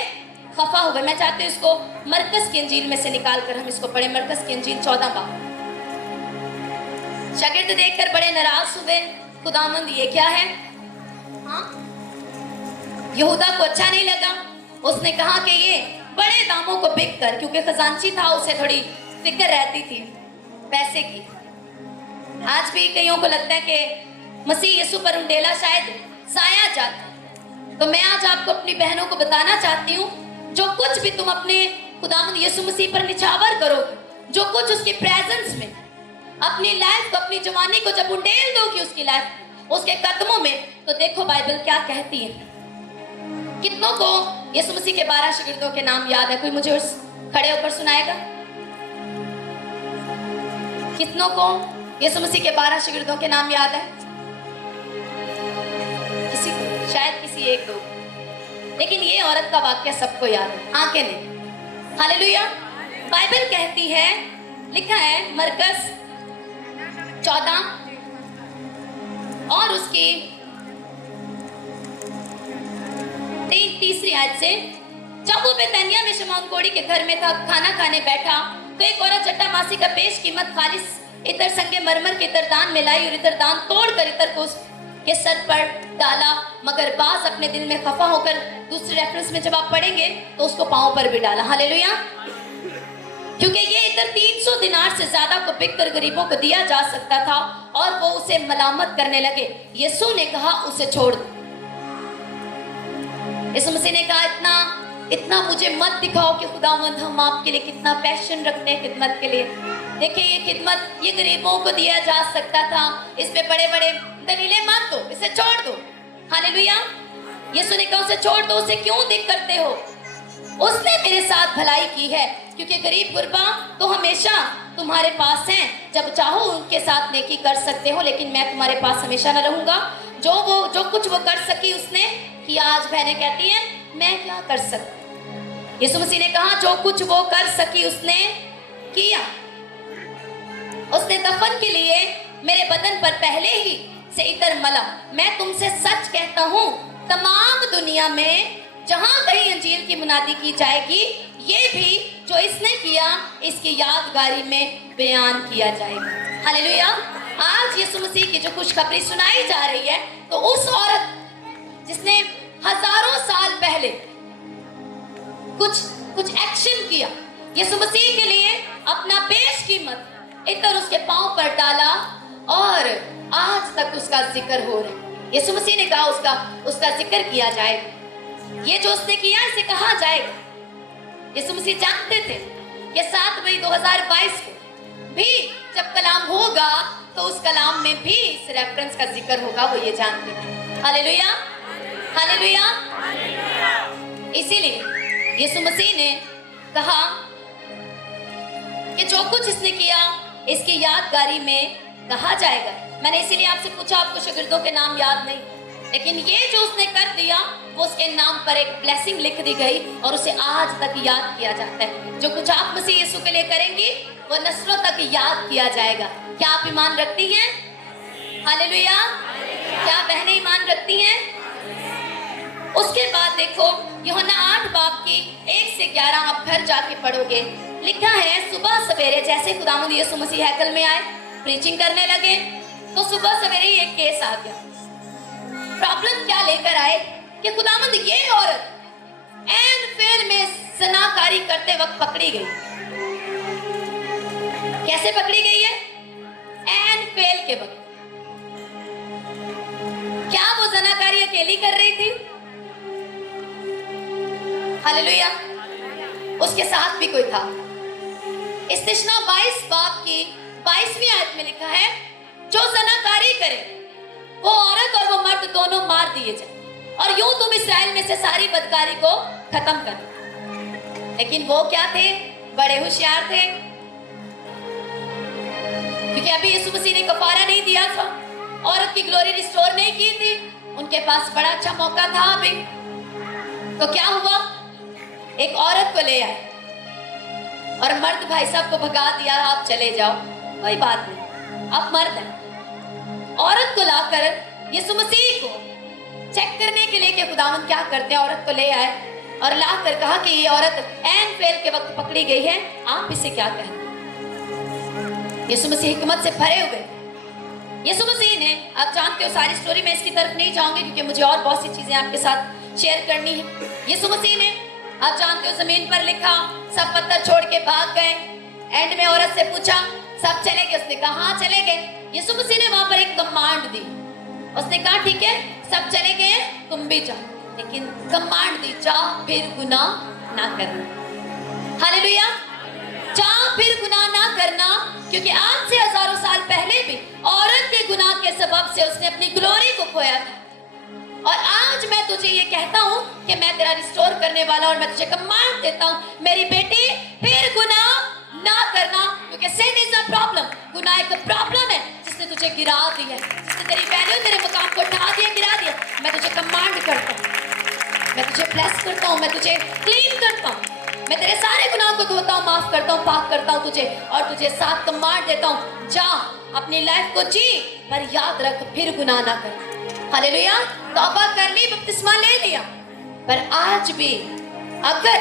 खफा हुए। मैं चाहती हूँ इसको मरकस की अंजील में से निकाल कर हम इसको पढ़े, मरकस की अंजील 14 बाब। शागिर्द देखकर बड़े नाराज हुए, खुदावंद ये क्या है। हाँ, यहूदा को अच्छा नहीं लगा, उसने कहा कि ये बड़े दामों को बिक कर, क्योंकि खजांची था उसे थोड़ी फिक्र रहती थी पैसे की। आज भी कईयों को लगता है कि मसीह यीशु पर उंडेला शायद जाया जाता। तो मैं आज आपको अपनी बहनों को बताना चाहती हूँ, जो कुछ भी तुम अपने खुदावंद यीशु मसीह पर निछावर करोगे, जो कुछ उसकी प्रेजेंस में अपनी लाइफ को, अपनी जवानी को जब उंडेल दोगी उसकी लाइफ, उसके कदमों में, तो देखो बाइबल क्या कहती है। कितनों को यीशु मसीह के 12 शागिर्दों के नाम याद है? कोई मुझे खड़े होकर सुनाएगा? कितनों को यीशु मसीह के 12 शागिर्दों के नाम याद है? किसी को, शायद किसी एक दो, लेकिन ये औरत का वाक्य सबको याद है, आंखें नहीं। हालेलुया। बाइबल कहती है, लिखा है मरकस 14 और उसकी 3 आयत से, जब वो बेतनिया में शमौन कोढ़ी के घर में था, खाना खाने बैठा, तो एक औरत जट्टा मासी का पेश कीमत खालिस इतर संगे मरमर के इतरदान में लाई और इतरदान तोड़कर इतर को उसके सर पर डाला, मगर बाज अपने दिल में खफा होकर, दूसरे रेफरेंस में जब आप पढ़ेंगे तो उसको पांव पर भी डाला। हालेलुया। क्योंकि ये इतर 300 दिनार से ज्यादा को बिककर गरीबों को दिया जा सकता था, और वो उसे मलामत करने लगे। यीशु ने कहा उसे छोड़ दो। यीशु मसीह ने कहा इतना मुझे मत दिखाओ कि खुदावंद हम आपके लिए कितना पैशन रखते हैं खिदमत के लिए। देखिए ये खिदमत, ये गरीबों को दिया जा सकता था, इस पे बड़े बड़े दलीलें मत दो, इसे छोड़ दो। हालेलुया। यीशु ने कहा उसे छोड़ दो, उसे क्यों दिक करते हो? उसने मेरे साथ भलाई की है, क्योंकि गरीब गुरबा तो हमेशा तुम्हारे पास हैं, जब चाहो उनके साथ नेकी कर सकते हो, लेकिन मैं तुम्हारे पास हमेशा न रहूंगा। जो कुछ वो कर सकी उसने किया। आज बहनें कहती हैं मैं क्या कर सकती। यीशु मसीह ने कहा जो कुछ वो कर सकी उसने किया। उसने दफन के लिए मेरे बदन पर पहले ही से इतर मला। मैं तुमसे सच कहता हूँ, तमाम दुनिया में जहां कहीं अंजील की मुनादी की जाएगी, ये भी जो इसने किया इसकी यादगारी में बयान किया जाएगा। हालेलुया। आज यीशु मसीह की जो खुशखबरी सुनाई जा रही है, तो उस औरत जिसने हजारों साल पहले कुछ एक्शन किया, यीशु मसीह के लिए अपना पेश कीमत इतर उसके पांव पर डाला, और आज तक उसका जिक्र हो रहा है। यीशु मसीह ने कहा उसका जिक्र किया जाएगा। ये जो उसने किया इसे कहा जाएगा। यीशु मसीह जानते थे कि 7 मई 2022 को भी जब कलाम होगा तो उस कलाम में भी इस रेफरेंस का जिक्र होगा, वो ये जानते थे। Hallelujah, hallelujah. इसीलिए यीशु मसीह ने कहा कि जो कुछ इसने किया इसकी यादगारी में कहा जाएगा। मैंने इसीलिए आपसे पूछा, आपको शागिर्दों के नाम याद नहीं, लेकिन ये जो उसने कर दिया वो उसके नाम पर एक ब्लेसिंग लिख दी गई और उसे आज तक याद किया जाता है। जो कुछ आप मसीह यीशु के लिए करेंगी वो नस्लों तक याद किया जाएगा। क्या आप ईमान रखती हैं? हालेलुया। क्या बहनें ईमान रखती हैं? उसके बाद देखो यूहन्ना 8 बाब की 1 से 11 आप घर जाके पढ़ोगे। लिखा है सुबह सवेरे जैसे खुदावंद यीशु मसीह हैकल में आए, प्रीचिंग करने लगे, तो सुबह सवेरे ही एक केस आ गया। प्रॉब्लम क्या लेकर आए कि खुदावंद ये औरत एन फेल में ज़नाकारी करते वक्त पकड़ी गई। कैसे पकड़ी गई है? एन फेल के वक्त। क्या वो ज़नाकारी अकेली कर रही थी? हालेलुया। उसके साथ भी कोई था। इस्तिश्ना 22 बाब की 22वीं आयत में लिखा है जो ज़नाकारी करे वो औरत और वो मर्द दोनों मार दिए जाए, और यूं तुम इस्राएल में से सारी बदकारी को खत्म कर। लेकिन वो क्या थे? बड़े होशियार थे, क्योंकि अभी यीशु मसीह ने कफारा नहीं दिया था, औरत की ग्लोरी रिस्टोर नहीं की थी, उनके पास बड़ा अच्छा मौका था अभी। तो क्या हुआ? एक औरत को ले आए और मर्द भाई साहब को भगा दिया, आप चले जाओ, कोई बात नहीं, आप मर्द हैं। औरत को लाकर यीशु मसीह को चेक करने के लिए कि खुदावंद क्या करते हैं, औरत को ले आए और लाकर कहा कि ये औरत एन फेल के वक्त पकड़ी गई है, आप इसे क्या कहते हैं? यीशु मसीह हिकमत से भरे हुए। यीशु मसीह ने, आप जानते हो सारी स्टोरी, में इसकी तरफ नहीं जाऊंगी क्योंकि मुझे और बहुत सी चीजें आपके साथ शेयर करनी है। यीशु मसीह ने, आप जानते हो, जमीन पर लिखा, सब पत्थर छोड़ के भाग गए। एंड में औरत से पूछा सब चले गए? उसने कहा हाँ चले गए। यीशु मसीह ने वहां पर एक कमांड दी। उसने कहा ठीक है सब चले गए, तुम भी जाओ, लेकिन कमांड दी, जाओ फिर गुनाह ना करना। हालेलुया। जाओ फिर गुनाह ना करना, क्योंकि आज से हजारों साल पहले भी औरत के गुनाह के सबब से उसने अपनी ग्लोरी को खोया था। और आज मैं तुझे ये कहता हूँ कि मैं तेरा रिस्टोर करने वाला, और मैं तुझे कमांड देता हूँ, मेरी बेटी फिर गुनाह ना करना, क्योंकि sin is a problem। गुनाह एक प्रॉब्लम है जिसने तुझे गिरा दिया, जिसने तेरी वैल्यू, तेरे मुकाम को उठा दिया, गिरा दिया। मैं तुझे कमांड करता हूँ, मैं तुझे ब्लेस करता हूँ, मैं तुझे क्लीन करता हूँ, मैं तेरे सारे गुनाहों को धोता हूँ, माफ करता हूँ, पाक करता हूँ तुझे, और तुझे साथ कमांड देता हूँ, जा अपनी लाइफ को जी, पर याद रख फिर गुनाह ना कर। हालेलुया। तौबा कर ली, बपतिस्मा ले लिया, पर आज भी अगर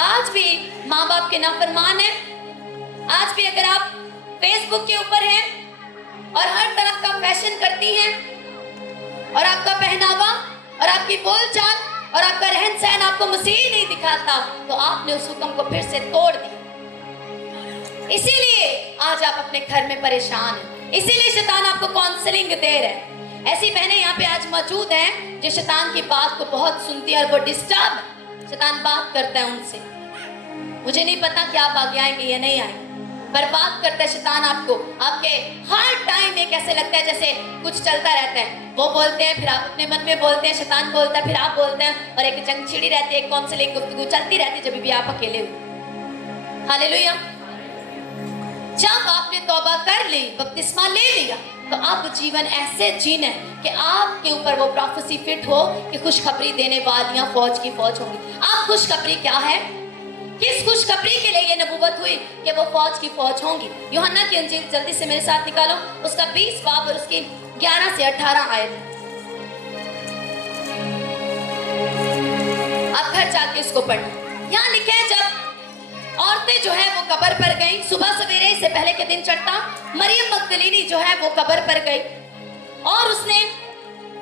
आज भी माँ बाप के नाफरमान है, आज भी अगर आप फेसबुक के ऊपर हैं और हर तरफ का फैशन करती हैं, और आपका पहनावा और आपकी बोलचाल और आपका रहन सहन आपको मसीह नहीं दिखाता, तो आपने उस हुक्म को फिर से तोड़ दिया। इसीलिए आज आप अपने घर में परेशान हैं, इसीलिए शैतान आपको काउंसलिंग दे रहा है। ऐसी बहनें यहाँ पे आज मौजूद हैं जो शैतान की बात को बहुत सुनती है और वो डिस्टर्ब है। शैतान बात करता है उनसे, मुझे नहीं पता कि आप आगे आएंगे या नहीं आएंगे, पर बात करता है शैतान आपको। आपके हर टाइम एक ऐसे लगता है जैसे कुछ चलता रहता है, वो बोलते हैं फिर आप अपने मन में बोलते हैं, शैतान बोलता है फिर आप बोलते हैं, और एक जंग छिड़ी रहती है, एक काउंसलिंग गुफ्तगू चलती रहती है जब भी आप अकेले हो। हालेलुया। जब आपने तौबा कर ली, बपतिस्मा ले लिया, तो अब जीवन ऐसे जीना है कि आपके ऊपर वो प्रोफेसी फिट हो कि खुशखबरी देने वालियां फौज की फौज होंगी। अब खुशखबरी क्या है, किस खुशखबरी के लिए ये नबूवत हुई कि वो फौज की फौज होंगी? यूहन्ना की इंजील जल्दी से मेरे साथ निकालो, उसका 20 बाब और उसकी 11 से 18 आयत। अब घर जाके इसको पढ़ना। यहाँ लिखे है, जब औरतें जो है वो कब्र पर गई, सुबह सवेरे से पहले के दिन चढ़ता, मरियम मगदलीनी जो है वो कब्र पर गई और उसने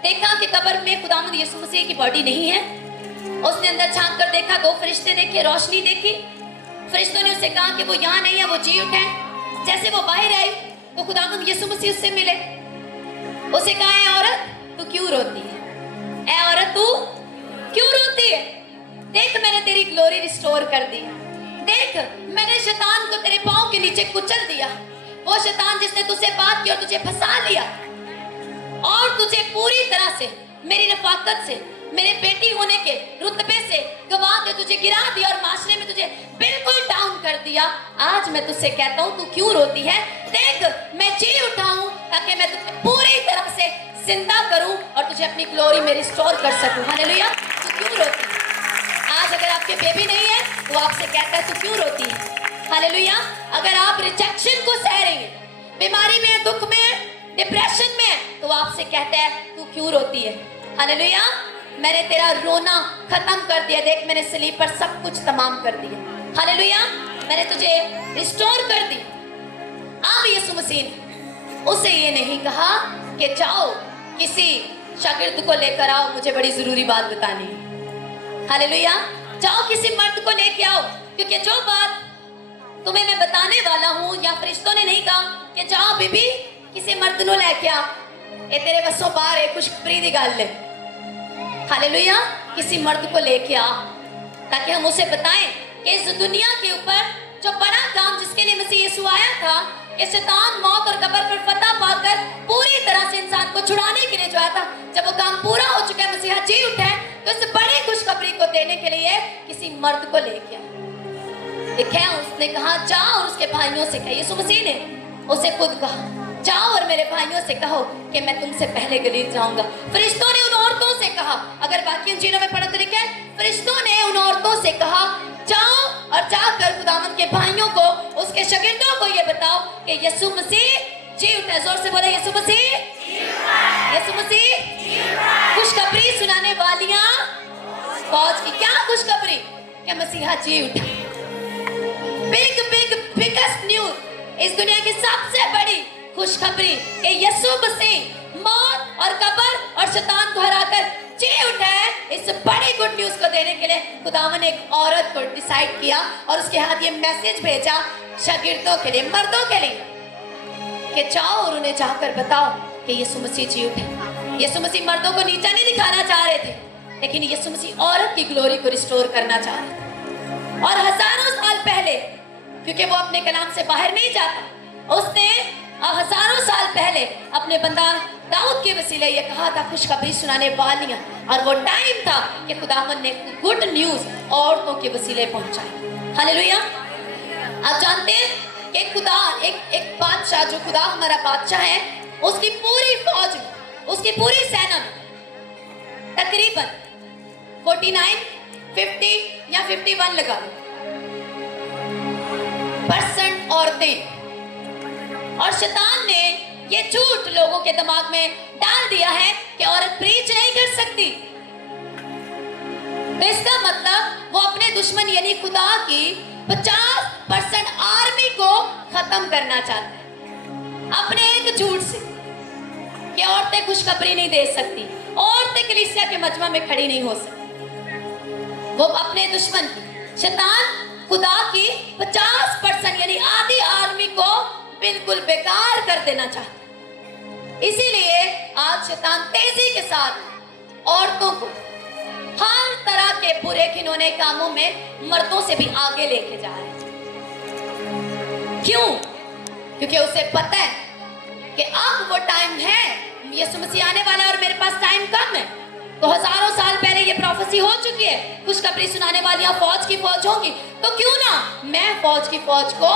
देखा कि कब्र में खुदावंद यीशु मसीह की बॉडी नहीं है। उसने अंदर झांक कर देखा, 2 फरिश्ते देखे, रोशनी देखी। फरिश्तों ने उससे कहा कि वो यहाँ नहीं है, वो जी उठे। जैसे वो बाहर आई तो खुदावंद यीशु मसीह उससे मिले। उसे कहा, है औरत तू क्यों रोती है? ऐ औरत तू क्यों रोती है? देख मैंने तेरी ग्लोरी रिस्टोर कर दी, देख मैंने शैतान को तेरे पांव के नीचे कुचल दिया। वो शैतान जिसने तुझसे बात की और तुझे फंसा लिया और तुझे पूरी तरह से मेरी रफाकत से, मेरे बेटी होने के रुतबे से गवा के तुझे गिरा दिया और माशरे में तुझे बिल्कुल डाउन कर दिया। आज मैं तुझसे कहता हूँ, तू क्यों रोती है? देख मैं जी उठा हूँ ताकि मैं तुझे पूरी तरह से जिंदा करूं और तुझे अपनी ग्लोरी में रिस्टोर कर सकूं। हालेलुया। तू क्यों रोती है? आज अगर आपके बेबी नहीं है तो आपसे कहता है तू क्यों रोती है? हालेलुया। अगर आप रिजेक्शन को सह रही हैं, बीमारी में, दुख में, डिप्रेशन में, तो आपसे कहता है तू क्यों रोती है? हालेलुया। मैंने तेरा रोना खत्म कर दिया, देख मैंने सलीब पर सब कुछ तमाम कर दिया। हालेलुया। मैंने तुझे रिस्टोर कर दी। अब यीशु मसीह ने उसे ये नहीं कहा कि जाओ किसी शागिर्द को लेकर आओ, मुझे बड़ी जरूरी बात बतानी है। हालेलुया। जाओ किसी मर्द को लेके आओ, क्योंकि जो बात तुम्हें मैं बताने वाला हूँ, या फरिश्तों ने नहीं कहा कि जाओ बीबी किसी मर्द को लेके आ, ये तेरे बसों बाहर है, खुशखबरी दी गल है। हालेलुया। किसी मर्द को लेके आ ताकि हम उसे बताएं कि इस दुनिया के ऊपर जो बड़ा काम जिसके लिए मसीह यीशु आया था, कि शैतान मौत और कब्र पर फतह पाकर पूरी तरह से इंसान को छुड़ाने के लिए जो आया था, जब वो काम पूरा हो चुका है, मसीहा जी उठा है, तो इस बड़ी खुशखबरी को देने के लिए किसी मर्द को लेके आया। देखा, उसने कहा जाओ और उसके भाइयों से कहा, यीशु मसीह ने उसे खुद कहा जाओ और मेरे भाइयों से कहो कि मैं तुमसे पहले गलील जाऊंगा। फरिश्तों ने उन औरतों से कहा, अगर बाकी इंजीलों में पढ़ा तो लिखा है, फरिश्तों ने उन औरतों से कहा जाओ और जाकर खुदावंद के भाइयों को, उसके शागिर्दों को ये बताओ कि यीशु मसीह जी उठा। जोर से बोले यीशु मसीह, यीशु मसीह। खुशखबरी सुनाने वालियां फौज की। क्या खुशखबरी? कि मसीहा जी उठा। बिगेस्ट न्यूज, इस दुनिया की सबसे बड़ी खुशखबरी कि यीशु मसीह मौत और कब्र और शैतान को हराकर जी उठा है। इस बड़ी गुड न्यूज को देने के लिए खुदावन ने एक औरत को डिसाइड किया और उसके हाथ ये मैसेज भेजा शागिर्दों के लिए, मर्दों के लिए, कि जाओ और उन्हें जाकर बताओ कि यीशु मसीह जी उठे। यीशु मसीह मर्दों को नीचा नहीं दिखाना चाह रहे थे, लेकिन यीशु मसीह औरत की ग्लोरी को रिस्टोर करना चाह रहे थे। और हजारों साल पहले क्योंकि वो अपने कलाम से बाहर नहीं जाता। उसने हजारों साल पहले अपने बंदा दाऊद के वसीले ये कहा था, खुशखबरी सुनाने वालियां, और वो टाइम था कि खुदावंद ने गुड न्यूज औरतों के वसीले पहुंचाई। हालेलुया। आप जानते हैं कि खुदा एक बादशाह, जो खुदा हमारा बादशाह है, उसकी पूरी फौज में, उसकी पूरी सेना में तकरीबन 49, 50 या 51 लगा लो % औरतें। और शैतान ने ये झूठ लोगों के दिमाग में डाल दिया है कि औरत प्रीच नहीं कर सकती। तो इसका मतलब वो अपने दुश्मन यानी खुदा की 50% आर्मी को खत्म करना चाहते हैं अपने एक झूठ से कि औरतें खुशखबरी नहीं दे सकती, औरतें कलीसिया के मजमा में खड़ी नहीं हो सकती। वो अपने दुश्मन की, शैतान खुदा की 50% यानी आधी आर्मी को बिल्कुल बेकार कर देना चाहता है। इसीलिए आज शैतान तेजी के साथ औरतों को हर तरह के बुरे घिनौने कामों में मर्दों से भी आगे लेके जा रहे हैं। क्यों? क्योंकि उसे पता है कि अब वो टाइम है, यीशु मसीह आने वाला है और मेरे पास टाइम कम है। तो हजारों साल पहले ये प्रोफेसी हो चुकी है, खुशखबरी सुनाने वालियां फौज की फौज होंगी, तो क्यों ना मैं फौज की फौज को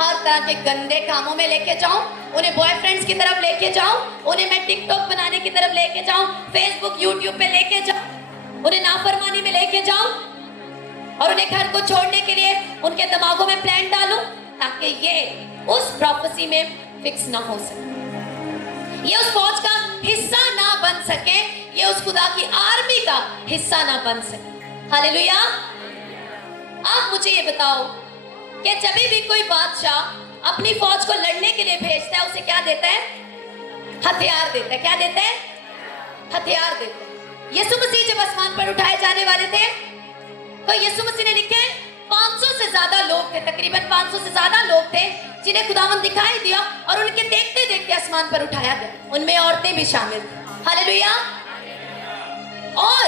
हर तरह के गंदे कामों में लेके जाऊं, उन्हें बॉयफ्रेंड्स की तरफ लेके जाऊं, उन्हें मैं टिकटॉक बनाने की तरफ लेके जाऊं, फेसबुक यूट्यूब पे लेके जाऊं, उन्हें नाफरमानी में लेके जाऊं और उन्हें घर को छोड़ने के लिए उनके दिमागों में प्लान डालूं, ताकि ये उस प्रोफेसी में फिक्स ना हो सके, ये उस फौज का हिस्सा ना बन सके, ये उस खुदा की आर्मी का हिस्सा ना बन सके। हालेलुया। आप मुझे ये बताओ कि जब भी कोई बादशाह अपनी फौज को लड़ने के लिए भेजता है, उसे क्या देता है? हथियार देता है। क्या देता है? हथियार देता है। यीशु मसीह जब आसमान पर उठाए जाने वाले थे, तो यीशु मसीह ने लिखे 500 से ज्यादा लोग थे, तकरीबन 500 से ज्यादा लोग थे जिन्हें खुदावंद दिखाई दिया और उनके देखते देखते आसमान पर उठाया गया। उनमें औरतें भी शामिल थी। हालेलुया। और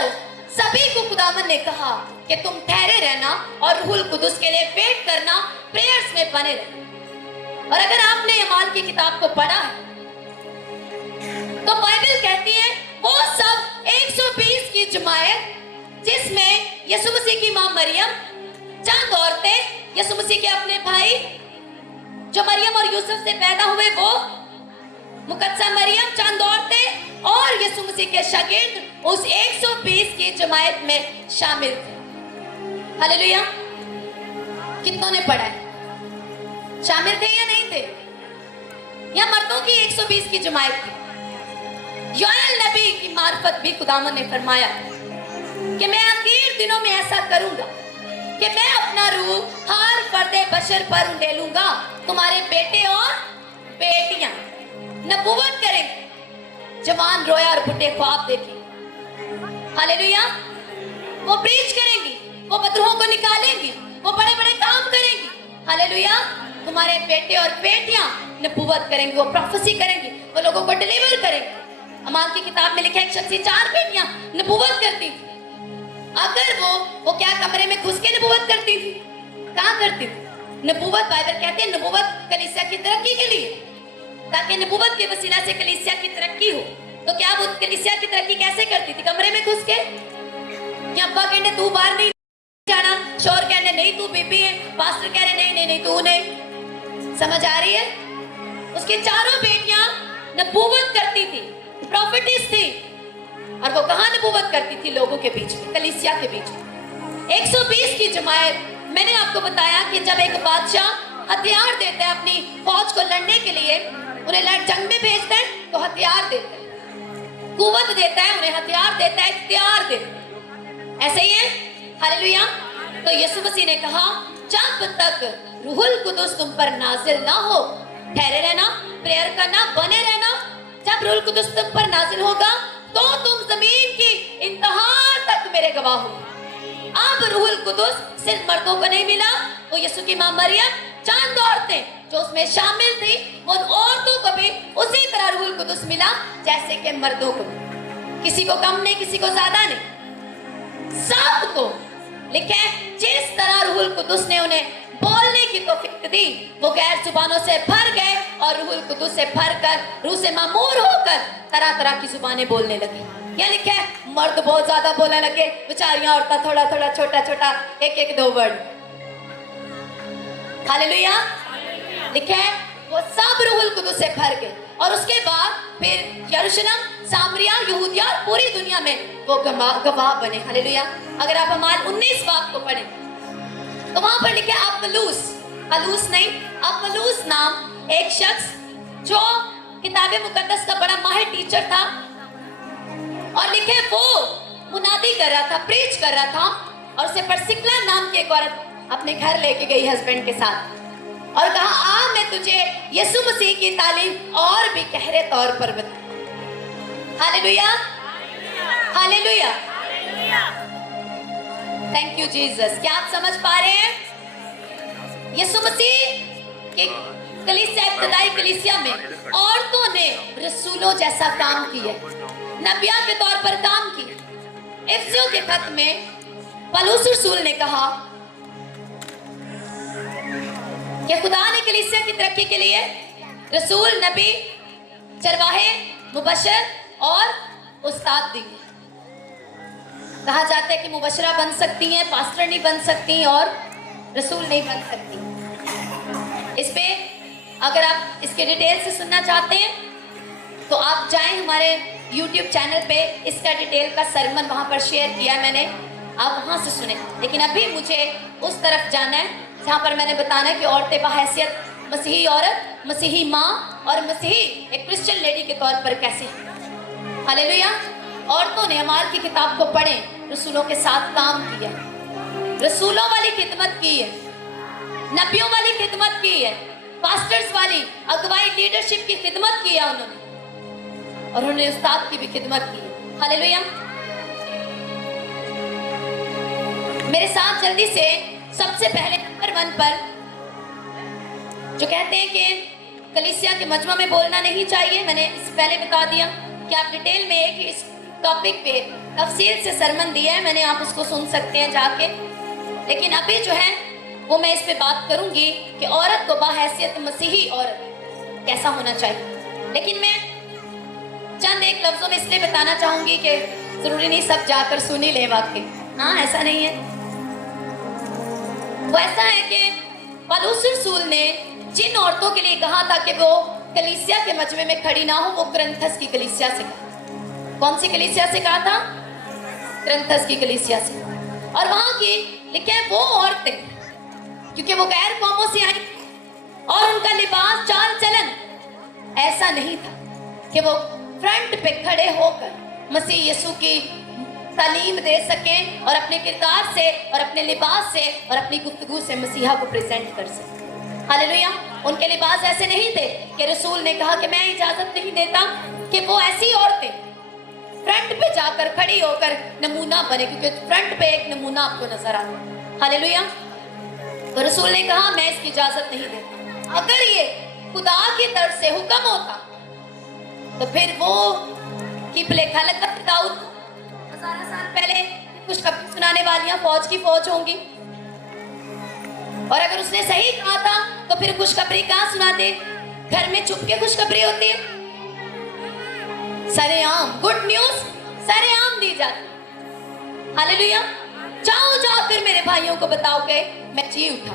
सभी को खुदावंद ने कहा कि तुम ठहरे रहना और रूहुल कुदुस के लिए वेट करना, प्रेयर्स में बने रहना। और अगर आपने अमाल की किताब को पढ़ा है तो बाइबल कहती है वो सब 120 की जमायत, जिसमें यीशु मसीह की मां मरियम, चंद औरतें, यीशु मसीह के अपने भाई जो मरियम और यूसुफ से पैदा हुए वो, मुकद्दसा मरियम, चंद औरतें और यीशु मसीह के शागिर्द उस 120 की जमायत में शामिल थे। हालेलुया। कितनों ने पढ़ा है? शामिल थे या नहीं थे? या मर्दों की 120 की जमायत थी? योएल नबी की मार्फत भी खुदावंद ने फरमाया कि मैं आखिर दिनों में ऐसा करूंगा कि मैं अपना रूह हर फर्दे बशर पर उंडेलूंगा, तुम्हारे बेटे और बेटियां नबूवत करेंगे, जवान रोया और बुढ़े ख्वाब देखेंगे। हालेलुया। वो प्रीच करेंगी, वो बदरूहों को निकालेंगी, वो बड़े बड़े काम करेंगी। हालेलुया। तुम्हारे बेटे और बेटियां नबूवत करेंगी, वो प्रोफेसी करेंगी, वो लोगों को डिलीवर करेंगे। अमाल की किताब में लिखा है एक शख्स की 4 बेटियां नबूवत करती थी। अगर वो क्या कमरे में घुस के नबूवत करती थी? कहाँ करती थी? नबूवत, बाइबल कहती है नबूवत कलीसिया की तरक्की के लिए, ताकि नबूवत के वसीला से कलीसिया की तरक्की हो। तो क्या वो कलीसिया की तरक्की कैसे करती थी? कमरे में घुस के? या अब्बा कहने तू बाहर नहीं जाना, शोर कहने नहीं तू बीबी है, पास्टर कह रहे नहीं नहीं नहीं तू नहीं। समझ आ रही है? उसकी 4 बेटियां नबूवत करती थी, प्रॉफिटिस थी, और वो कहाँ नबूवत करती थी? लोगों के बीच में, कलीसिया के बीच में। 120 की जमायत। मैंने आपको बताया कि जब एक बादशाह हथियार देता है अपनी फौज को लड़ने के लिए, उन्हें जंग में भेजता है तो हथियार देता है, कुव्वत देता है, उन्हें हथियार देता है, इख्तियार देता है। ऐसे ही है। हालेलुया। तो यीशु मसीह ने कहा जब तक रूहुल कुदुस तुम पर नाजिल ना हो, ठहरे रहना, प्रेयर करना, बने रहना। जब रूहुल कुदुस तुम पर नाजिल होगा तो तुम जमीन की इंतहा तक मेरे गवाह हो। अब रूहुल कुदुस सिर्फ मर्दों को नहीं मिला, वो यीशु की मां मरियम, चंद औरतें जो उसमें शामिल थी, उन औरतों को भी उसी तरह रूहुल कुदुस मिला जैसे कि मर्दों को। किसी को कम नहीं, किसी को ज्यादा नहीं, सबको लिखे जिस तरह रूहुल कुदुस ने उन्हें बोलने की तौफीक दी। वो गैर जुबानों से भर गए और रूहुल कुद्दूस से भरकर, रूह से मामूर होकर तरह तरह की जुबानें बोलने लगी। क्या लिखा है? मर्द बहुत ज्यादा बोलने लगे, बेचारियां औरतें थोड़ा थोड़ा छोटा छोटा एक एक दो वर्ड। हालेलुया। लिखा है वो सब रूहुल कुद्दूस से भर गए और उसके बाद फिर यरूशलेम, सामरिया, यहूदिया और पूरी दुनिया में वो गवाह बने। हालेलुया। अगर आप हमारे 19 बाब को पढ़ें तो वहां पर लिखा है अपुल्लोस नहीं, अपुल्लोस नाम एक शख्स जो किताबे मुकद्दस का बड़ा माहिर टीचर था, और लिखे वो मुनादी कर रहा था, प्रीच कर रहा था, और उसे परसिक्ला नाम की एक औरत अपने घर लेके गई हस्बैंड के साथ और कहा आ मैं तुझे यीशु मसीह की तालीम और भी गहरे तौर पर बता। Hallelujah, hallelujah, thank you Jesus. क्या आप समझ पा रहे हैं? यीशु मसीह की कलीसिया, इब्तदाई कलीसिया में औरतों ने रसूलों जैसा काम किया, नबिया के तौर पर काम किया। इफिसियों के खत में पौलुस रसूल ने कहा कि खुदा ने कलीसिया की तरक्की के लिए रसूल, नबी, चरवाहे, मुबशर और उस्ताद दिए। कहा जाता है कि मुबशरा बन सकती हैं, पास्टर नहीं बन सकती और रसूल नहीं बन सकती। इस पे अगर आप इसके डिटेल से सुनना चाहते हैं तो आप जाएं हमारे YouTube चैनल पे, इसका डिटेल का सरमन वहां पर शेयर किया है मैंने, आप वहां से सुने। लेकिन अभी मुझे उस तरफ जाना है जहां पर मैंने बताना है कि औरतें बहैसियत मसीही औरत, मसीही माँ और मसीही एक क्रिश्चियन लेडी के तौर पर कैसे। हालेलुया। औरतों ने अमाल की किताब को पढ़े, रसूलों के साथ काम किया, रसूलों वाली खिदमत की है, नबियों वाली खिदमत की है, पास्टर्स वाली अगुवाई लीडरशिप की खिदमत की है उन्होंने, और उन्होंने उस्ताद की भी खिदमत की है। हालेलुया। मेरे साथ जल्दी से सबसे पहले नंबर 1 पर जो कहते हैं कि कलीसिया के मजमा में बोलना नहीं चाहिए, मैंने इससे पहले बता दिया कि आप डिटेल में एक इस टॉपिक पे तफसील से सरमन दिया है, मैंने, आप उसको सुन सकते हैं जाके। लेकिन अभी जो है वो मैं इस पे बात करूंगी कि औरत को बाहैसियत मसीही औरत कैसा होना चाहिए। लेकिन मैं चंद एक लफ्जों में इसलिए बताना चाहूंगी कि जरूरी नहीं सब जाकर सुन ही ले वाकई, हाँ ऐसा नहीं है। वो ऐसा है कि पौलुस रसूल ने जिन औरतों के लिए कहा था कि वो कलीसिया के मजमे में खड़ी ना हो, वो कुरिन्थस की कलीसिया से कहा। कौन सी कलीसिया से कहा था? कुरिन्थस की कलीसिया से। और वहां की लिखे वो औरतें, क्योंकि वो गैर कौमों से आई और उनका लिबास, चाल चलन ऐसा नहीं था कि वो फ्रंट पे खड़े होकर मसीह यीशु की तालीम दे सकें और अपने किरदार से और अपने लिबास से और अपनी गुफ्तगू से मसीहा को प्रेजेंट कर सकें। हालेलुया। उनके लिबास ऐसे नहीं थे कि रसूल ने कहा कि मैं इजाजत नहीं देता कि वो ऐसी औरतें फ्रंट पे जाकर खड़ी होकर नमूना बने, क्योंकि फ्रंट पे एक नमूना आपको नजर आता है। हालेलुया। तो रसूल ने कहा मैं इसकी इजाजत नहीं देता। अगर ये खुदा की तरफ से हुक्म होता तो फिर वो किबले खलकत दाऊद 1000 साल पहले खुशखबरी सुनाने वालियां फौज की फौज होंगी, और अगर उसने सही कहा था तो फिर खुशखबरी कहां सुनाते? घर में चुप के खुशखबरी होती है, सरेआम गुड न्यूज सरेआम दी जाती। हालेलुया। जाओ जाओ फिर मेरे भाइयों को बताओ कि मैं जी उठा।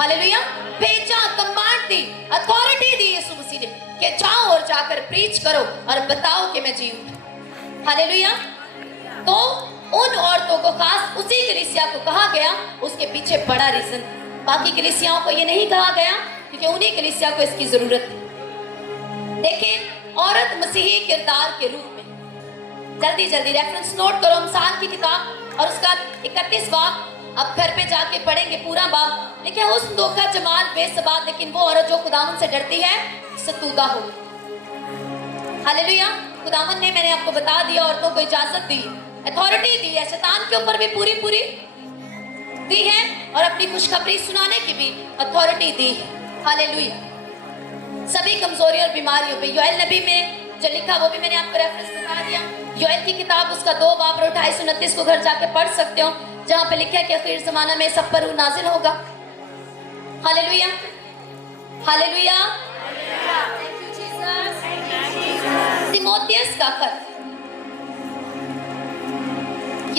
हालेलुया। भेजा, कमांड दी, अथॉरिटी दी यीशु मसीह ने कि जाओ और जाकर प्रीच करो और बताओ कि मैं जी उठा। हालेलुया। तो उन औरतों को खास उसी कलीसिया को कहा गया, उसके पीछे बड़ा रीजन। बाकी कलीसियाओं को ये नहीं कहा गया क्योंकि उन्हीं कलीसिया को इसकी जरूरत है। देखिए औरत मसीही किरदार के रूप में, जल्दी जल्दी रेफरेंस नोट करो, अमसाल की किताब और उसका 31 बाब, अब घर पे जाके पढ़ेंगे पूरा बाब। देखिए हुस्न, धोखा, जमाल, बेसबात, लेकिन वो औरत जो खुदावन से डरती है सतूदा हो। हालेलुया। खुदावन ने, मैंने आपको बता दिया, औरतों को इजाजत दी, अथॉरिटी दी है, शैतान के ऊपर भी पूरी पूरी दी है और अपनी खुशखबरी सुनाने की भी अथॉरिटी दी है। हालेलुया। सभी कमजोरियों और बीमारियों पे योएल नबी में जो लिखा वो भी मैंने आपको रेफरेंस बता दिया। योएल की किताब उसका 2 बाब 28-29 को घर जाके पढ़ सकते हो, जहाँ पे लिखा है कि आखिर जमाना में सब पर नाजिल होगा। Hallelujah, hallelujah, thank you Jesus. Timothy का खत,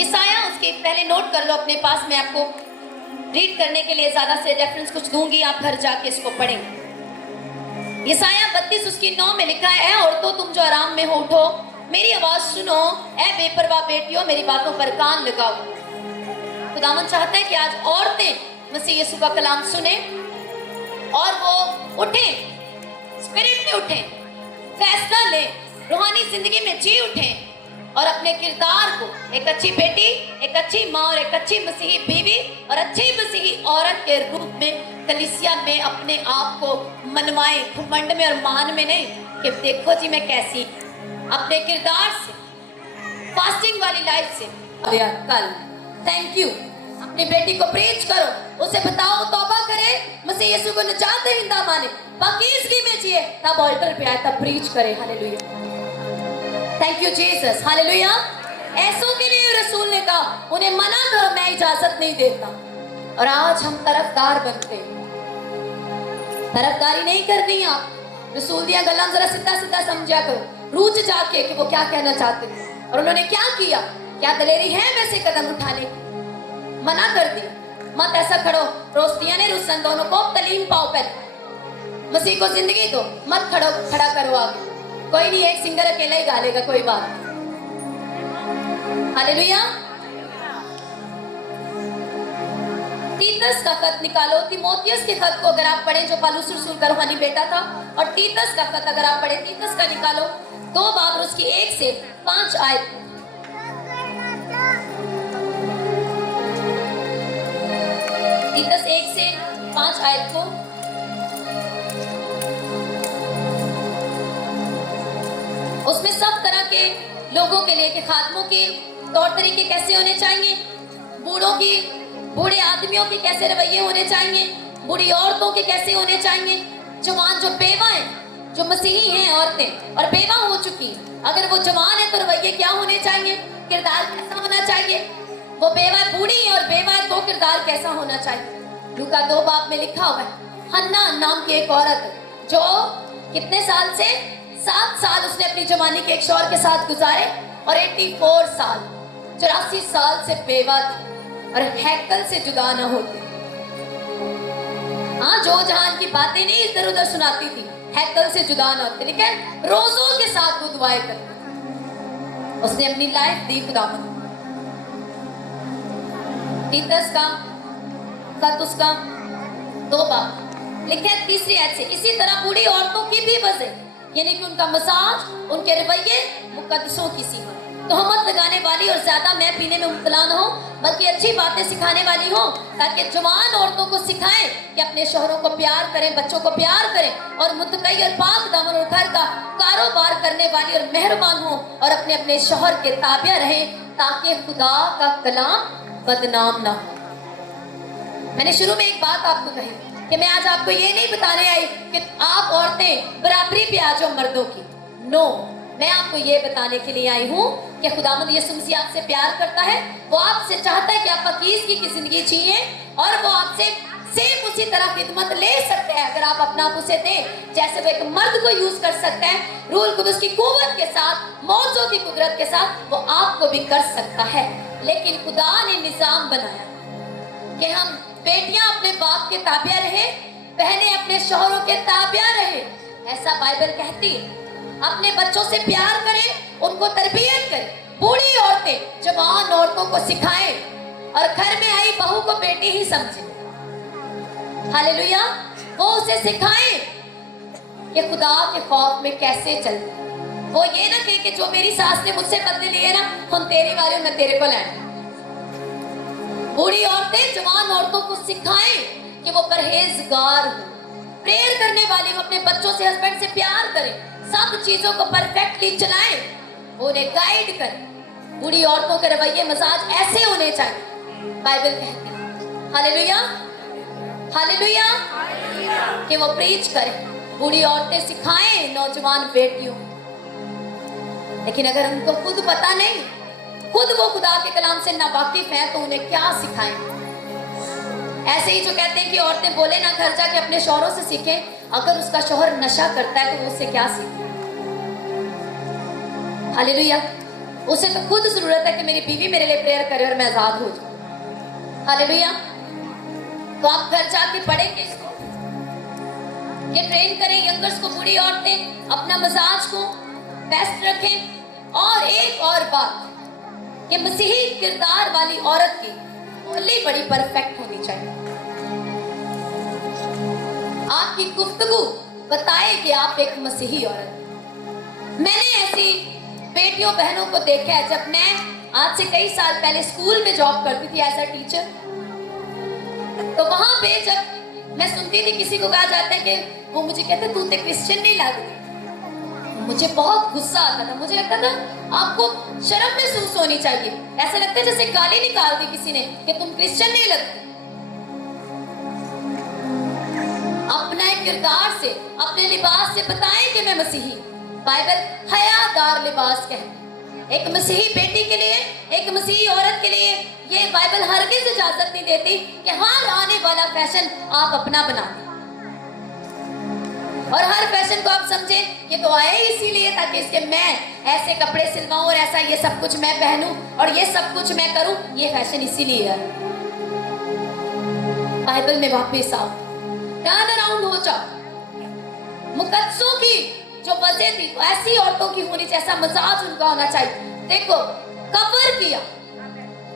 यशायाह, उसके पहले नोट कर लो अपने पास, मैं आपको रीड करने के लिए ज्यादा से रेफरेंस कुछ दूंगी, आप घर जाके इसको पढ़ेंगे। यशायाह 32 उसकी 9 में लिखा है, औरतों तुम जो आराम में हो उठो, मेरी आवाज सुनो, ऐ बेपरवाह बेटियों मेरी बातों पर कान लगाओ। खुदावन चाहता है कि आज औरतें मसीह यीशु का कलाम सुने और वो उठें, स्पिरिट में उठें, फैसला लें, रूहानी जिंदगी में जी उठें और अपने किरदार को एक अच्छी बेटी, एक अच्छी माँ और एक अच्छी मसीही बीवी और अच्छी मसीही औरत के रूप में कलीसिया में अपने आप को मनवाएं, घमंड में और मान में नहीं कि देखो जी मैं कैसी, अपने किरदार से, फास्टिंग वाली लाइफ से। कल थैंक यू, अपनी बेटी को प्रीच करो, उसे बताओ तौबा करे, मसीह यीशु को निजात दहिंदा माने, पाकीज़गी में जिए, तब ऑल्टर पे आए, तब प्रीच करे। Hallelujah, thank you Jesus, hallelujah. ऐसों के लिए रसूल ने कहा उन्हें मना करो, मैं इजाजत नहीं देता। और आज हम तरफदार बनते, तरफदारी नहीं करनी। आप रसूल दिया गल्ला जरा सीधा सीधा समझा करो, रूझ जाके कि वो क्या कहना चाहते हैं और उन्होंने क्या किया, क्या दलेरी है वैसे कदम उठाने की, मना कर दी। मत ऐसा खड़ो, रोस्तिया ने रुसन दोनों को तलीम पाओ, पहले मसीह को जिंदगी दो, मत खड़ा करो आगे। कोई नहीं, एक सिंगर अकेला ही गा लेगा, कोई बात। हालेलुया। तीतस का खत निकालो, तिमोथियस के खत को अगर आप पढ़े जो पौलुस रसूल का रूहानी बेटा था, और तीतस का खत अगर आप पढ़े, तीतस का निकालो 2 बाब उसकी 1 से 5 आयत। तीतस 1 से 5 आयत को उसमें सब तरह के लोगों के लिए कि खात्मों के तौर तरीके कैसे होने चाहिए, बूढ़े आदमियों के कैसे रवैये होने चाहिए, बूढ़ी औरतों के कैसे होने चाहिए, जवान जो बेवा है, जो मसीही हैं औरतें और बेवा हो चुकी, अगर वो जवान है तो रवैये क्या होने चाहिए, किरदार कैसा होना चाहिए, वो बेवा बूढ़ी है और बेवा है तो किरदार कैसा होना चाहिए। लूका 2 बाब में लिखा हुआ है, हन्ना नाम की एक औरत जो कितने साल से 7 साल उसने अपनी जवानी के एक शौहर के साथ गुजारे और 84 साल 84 साल से बेवा थी और हैकल से जुदा न होती। हाँ, जो जहान की बातें नहीं इधर उधर सुनाती थी, हैकल से जुदा न होती, लेकिन रोजों के साथ वो दुआएं करती। उसने अपनी लाइफ दी खुदावंद। तीतस का खत उसका 2 बाब लिखे 3 आयत से, इसी तरह बूढ़ी औरतों की भी वजह, यानी कि उनका मसाज, उनके रवैये मुकद्दसों की सीमा, तोहमत लगाने वाली और ज्यादा मैं पीने में मुब्तला न हो, बल्कि अच्छी बातें सिखाने वाली हो, ताकि जवान औरतों को सिखाएं कि अपने शौहरों को प्यार करें, बच्चों को प्यार करें और मुत्तकी और पाक दामन और घर का कारोबार करने वाली और मेहरबान हो और अपने अपने शौहर के ताबिया रहें, ताकि खुदा का कलाम बदनाम ना हो। मैंने शुरू में एक बात आपको कही कि मैं आज आपको ये नहीं बताने आई कि आप औरतें बराबरी पे आ जाओ मर्दों की, नो, मैं आपको ये बताने के लिए आई हूँ कि खुदावंद यीशु मसीह आपसे प्यार करता है, वो आपसे चाहता है कि आप पाकीज़गी की जिंदगी जिए और वो आपसे सेम उसी तरह खिदमत ले सकते हैं अगर आप अपना आप उसे दें, जैसे वो एक मर्द को यूज कर सकता है, रूल कुदस की कुव्वत के साथ, मौजों की कुदरत के साथ वो आपको भी कर सकता है। लेकिन खुदा ने निजाम बनाया कि हम बेटियां अपने बाप के ताबिया रहे, बहनें अपने शौहरों के ताबिया रहे, ऐसा बाइबल कहती है। अपने बच्चों से प्यार करें, उनको तरबियत करें, बूढ़ी औरतें जवान औरतों को सिखाएं और घर में आई बहू को बेटी ही समझे। हालेलुया, वो उसे सिखाएं कि खुदा के खौफ में कैसे चलते। वो ये ना कहे कि जो मेरी सास ने मुझसे बदले लिए ना, हम तेरी वाले मैं तेरे को लेना। बूढ़ी औरतें जवान औरतों को सिखाएं कि वो परहेजगार हो, प्रेयर करने वाली हो, अपने बच्चों से, हस्बैंड से प्यार करें, सब चीजों को परफेक्टली चलाएं, वो उन्हें गाइड करें। बूढ़ी औरतों के रवैये मजाज ऐसे होने चाहिए, बाइबल कहती है। हालेलुया, हालेलुया, कि वो प्रीच करें, बूढ़ी औरतें सिखाएं नौजवान बेटियों। लेकिन अगर उनको खुद पता नहीं, खुद वो खुदा के कलाम से नावाकिफ है, तो उन्हें क्या सिखाएं? ऐसे ही जो कहते हैं कि औरतें बोले ना घर जाके अपने शौहरों से सीखें, अगर उसका शौहर नशा करता है तो वो उससे क्या सीखे? हालेलुया। उसे तो खुद जरूरत है कि मेरी बीवी मेरे लिए प्रेयर करे और मैं आजाद हो जाऊं। हालेलुया। तो आप घर जाके पढ़ेंगे इसको, ये ट्रेन करें यंगर्स को, बूढ़ी औरतें अपना मजाज को बेस्ट रखें। और एक और बात कि मसीही किरदार वाली औरत की बोली बड़ी परफेक्ट होनी चाहिए। आपकी गुफ्तगू बताए कि आप एक मसीही औरत। मैंने ऐसी बेटियों बहनों को देखा है। जब मैं आज से कई साल पहले स्कूल में जॉब करती थी एज अ टीचर, तो वहां पे जब मैं सुनती थी किसी को कहा जाता है कि वो मुझे कहते तू तो क्रिश्चियन नहीं लगती, मुझे बहुत गुस्सा आता था। मुझे लगता था आपको शर्म महसूस होनी चाहिए। ऐसा लगता है जैसे गाली निकाल दी किसी ने कि तुम क्रिश्चियन नहीं लगती। अपना एक किरदार से, अपने लिबास से बताएं कि मैं मसीही। बाइबल हयादार लिबास कहती। एक मसीही बेटी के लिए, एक मसीही औरत के लिए ये बाइबल हरगिज़ इजाजत नहीं देती कि हर आने वाला फैशन आप अपना बना दें और हर फैशन को आप समझें कि तो आया ही इसीलिए ताकि इसके मैं ऐसे कपड़े सिलवाऊं और ऐसा ये सब कुछ मैं पहनूं और ये सब कुछ मैं करूं। ये फैशन इसीलिए है। बाइबल में वापस आओ, टर्न अराउंड हो जाओ। मुकद्दसों की जो वजह थी ऐसी औरतों की होनी चाहिए, ऐसा मजाज उनका होना चाहिए। देखो कवर किया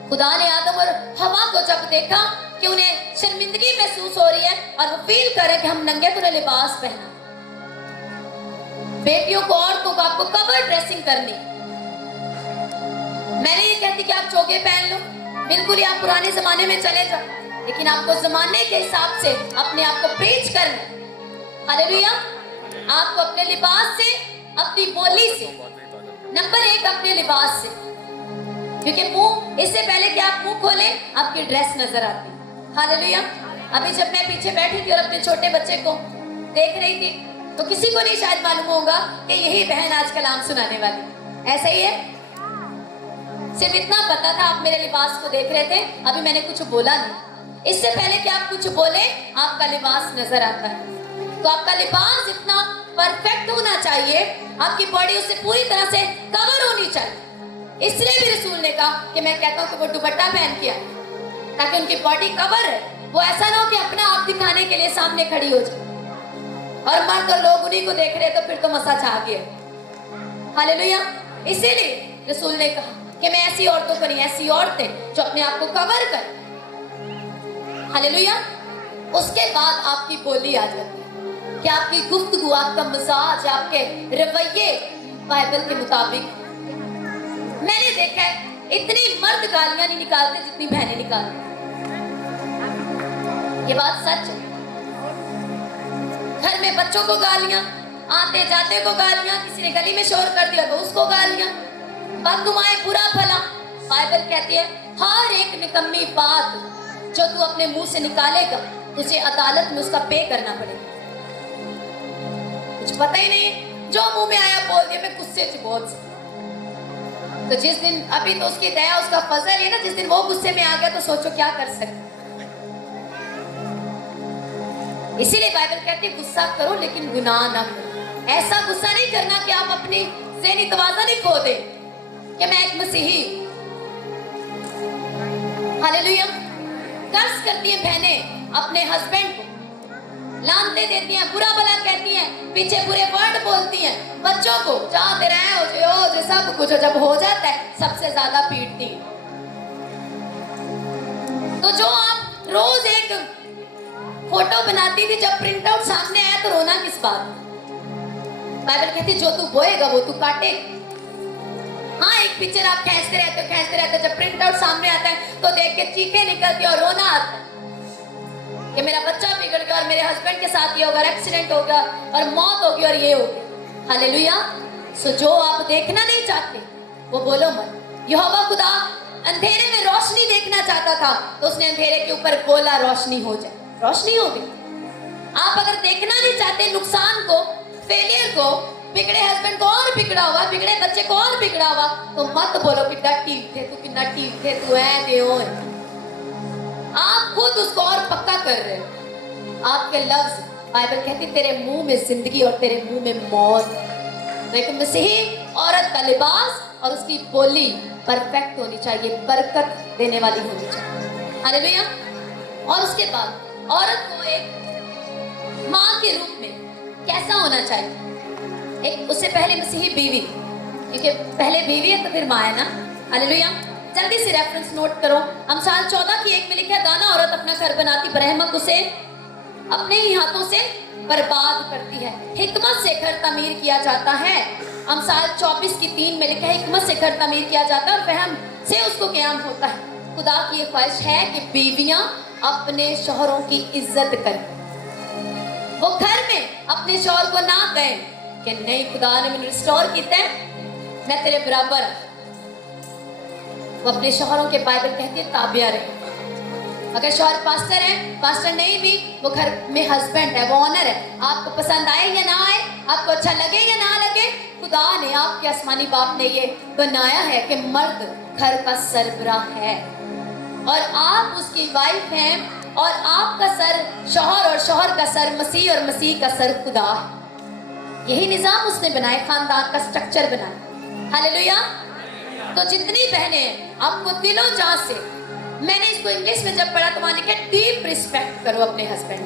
खुदा ने आदम और हवा को जब देखा कि उन्हें शर्मिंदगी महसूस हो रही है और वो फील करे कि हम नंगे, तो उन्हें लिबास पहना। बेटियों को, औरतों को आपको कवर ड्रेसिंग करनी। मैंने ये कहती कि आप चोगे पहन लो, बिल्कुल ही आप पुराने जमाने में चले जाओ, लेकिन आपको जमाने के हिसाब से अपने आप को प्रीच करना। हालेलुया। आपको अपने लिबास से, अपनी बोली से, नंबर 1 अपने लिबास से, क्योंकि मुंह, इससे पहले कि आप मुंह खोले आपकी ड्रेस नजर आती। हालेलुया। अभी जब मैं पीछे बैठी थी और अपने छोटे बच्चे को देख रही थी तो किसी को नहीं शायद मालूम होगा कि यही बहन आज कलाम सुनाने वाली। ऐसा ही है, सिर्फ इतना पता था। आप मेरे लिबास को देख रहे थे, अभी मैंने कुछ बोला नहीं। इससे पहले कि आप कुछ बोले आपका लिबास नजर आता है। तो आपका लिबास इतना परफेक्ट होना चाहिए, आपकी बॉडी उससे पूरी तरह से कवर होनी चाहिए। इसलिए भी रसूल ने कहा कि मैं कहता हूं कि वो दुपट्टा पहन के आए ताकि उनकी बॉडी कवर है। वो ऐसा ना हो कि अपना आप दिखाने के लिए सामने खड़ी हो जाए और मर्द और लोग उन्हीं को देख रहे तो फिर तो मसा छा गया। हालेलुया। इसीलिए रसूल ने कहा कि मैं ऐसी औरतों को नहीं, ऐसी औरतें जो अपने आप को कवर कर। हालेलुया। उसके बाद आपकी बोली आ जाती है कि आपकी गुफ्तगू, आपका मिजाज, आपके रवैये बाइबल के मुताबिक। मैंने देखा है इतनी मर्द गालियां नहीं निकालते जितनी बहनें निकालती। ये बात सच है। घर में बच्चों को गालियां, आते जाते को गालियां, किसी ने गली में शोर कर दिया तो उसको गालियां, बददुआएं, बुरा भला। बाइबल कहती है हर एक निकम्मी बात जो तू अपने मुंह से निकालेगा तुझे अदालत में उसका पे करना पड़ेगा। कुछ पता ही नहीं, जो मुंह में आया बोल दिया। मैं गुस्से से बहुत, तो जिस दिन, अभी तो उसकी दया, उसका फजल है ना, जिस दिन वो गुस्से में आ गया तो सोचो क्या कर सकते। इसीलिए बाइबल कहती है गुस्सा करो लेकिन गुनाह ना करो। ऐसा गुस्सा नहीं करना कि आप अपनी ज़हनी तवाज़ुन ही खो दे कि मैं एक मसीही। हालेलुया। कर्ज करती हैं बहनें अपने हस्बैंड को, लानते देती हैं, बुरा भला कहती हैं, पीछे बुरे वर्ड बोलती हैं, बच्चों को जहाँ तेरा है हो जो सब कुछ जब हो जाता है सबसे ज्यादा पीटती हैं। तो जो आप रोज एक फोटो बनाती थी, जब प्रिंट आउट सामने आया तो रोना किस बात? बाइबल कहती जो तू बोएगा वो तू काटेगा। हाँ, एक पिक्चर आप खींचते रहते, जब प्रिंट आउट सामने आता है तो देख के चीखें निकलती और रोना आता है कि मेरा बच्चा बिगड़ गया और मेरे हस्बैंड के साथ ये होगा, एक्सीडेंट हो गया और मौत होगी और ये होगी। हालेलुया। सो जो आप देखना नहीं चाहते वो बोलो मत। यहोवा खुदा अंधेरे में रोशनी देखना चाहता था तो उसने अंधेरे के ऊपर बोला रोशनी हो जाए, रोशनी हो गई। आप अगर देखना नहीं चाहते नुकसान को, फेलियर को, बिगड़े हस्बैंड को और बिगड़ा हुआ, बिगड़े बच्चे को और बिगड़ा हुआ, तो मत बोलो कि ठीक थे तू, कितना ठीक थे तू, है दे। आप खुद खुद उसको और पक्का कर रहे हो। आपके लफ्ज, बाइबल कहती तेरे मुंह में जिंदगी और तेरे मुंह में मौत। लेकिन मसीही औरत का लिबास और उसकी बोली परफेक्ट होनी चाहिए, बरकत देने वाली होनी चाहिए। हालेलुया। और उसके बाद औरत को एक माँ के रूप में कैसा होना चाहिए? एक उससे पहले मसीही बीवी, क्योंकि पहले बीवी है तो फिर माँ है ना। हालेलुया। जल्दी से रेफरेंस नोट करो। अमसाल 14:1 में लिखा है, दाना औरत अपना घर बनाती, बरहमक उसे अपने ही हाथों से बर्बाद करती है। हिकमत से घर तमीर किया जाता है। अमसाल 24:3 में लिखा है, हिकमत से घर तमीर किया जाता है और फहम से उसको क़याम होता है। खुदा की ये ख्वाहिश है कि बीवियां अपने शौहरों की इज्जत करें। वो घर में अपने शौहर को ना कहें कि नहीं खुदा ने मुझे रिस्टोर किया है, मैं तेरे बराबर। वो अपने शौहरों के, बाइबल कहती है, ताबिया रहे। अगर शौहर पास्टर है, पास्टर नहीं भी, वो घर में हस्बैंड है, वो ऑनर है। आपको पसंद आए या ना आए, आपको अच्छा लगे या ना लगे, खुदा ने, आपके आसमानी बाप ने ये बनाया है कि मर्द घर का सरबराह है और आप उसकी वाइफ हैं, और आपका सर शौहर और शौहर का सर मसीह और मसीह का सर खुदा है। यही निजाम उसने बनाया, खानदान का स्ट्रक्चर बनाया। हालेलुया। तो जितनी बहनें हैं, आपको दिलों जान से, मैंने इसको इंग्लिश में जब पढ़ा तो वहां लिखा डीप रिस्पेक्ट करो अपने हस्बैंड।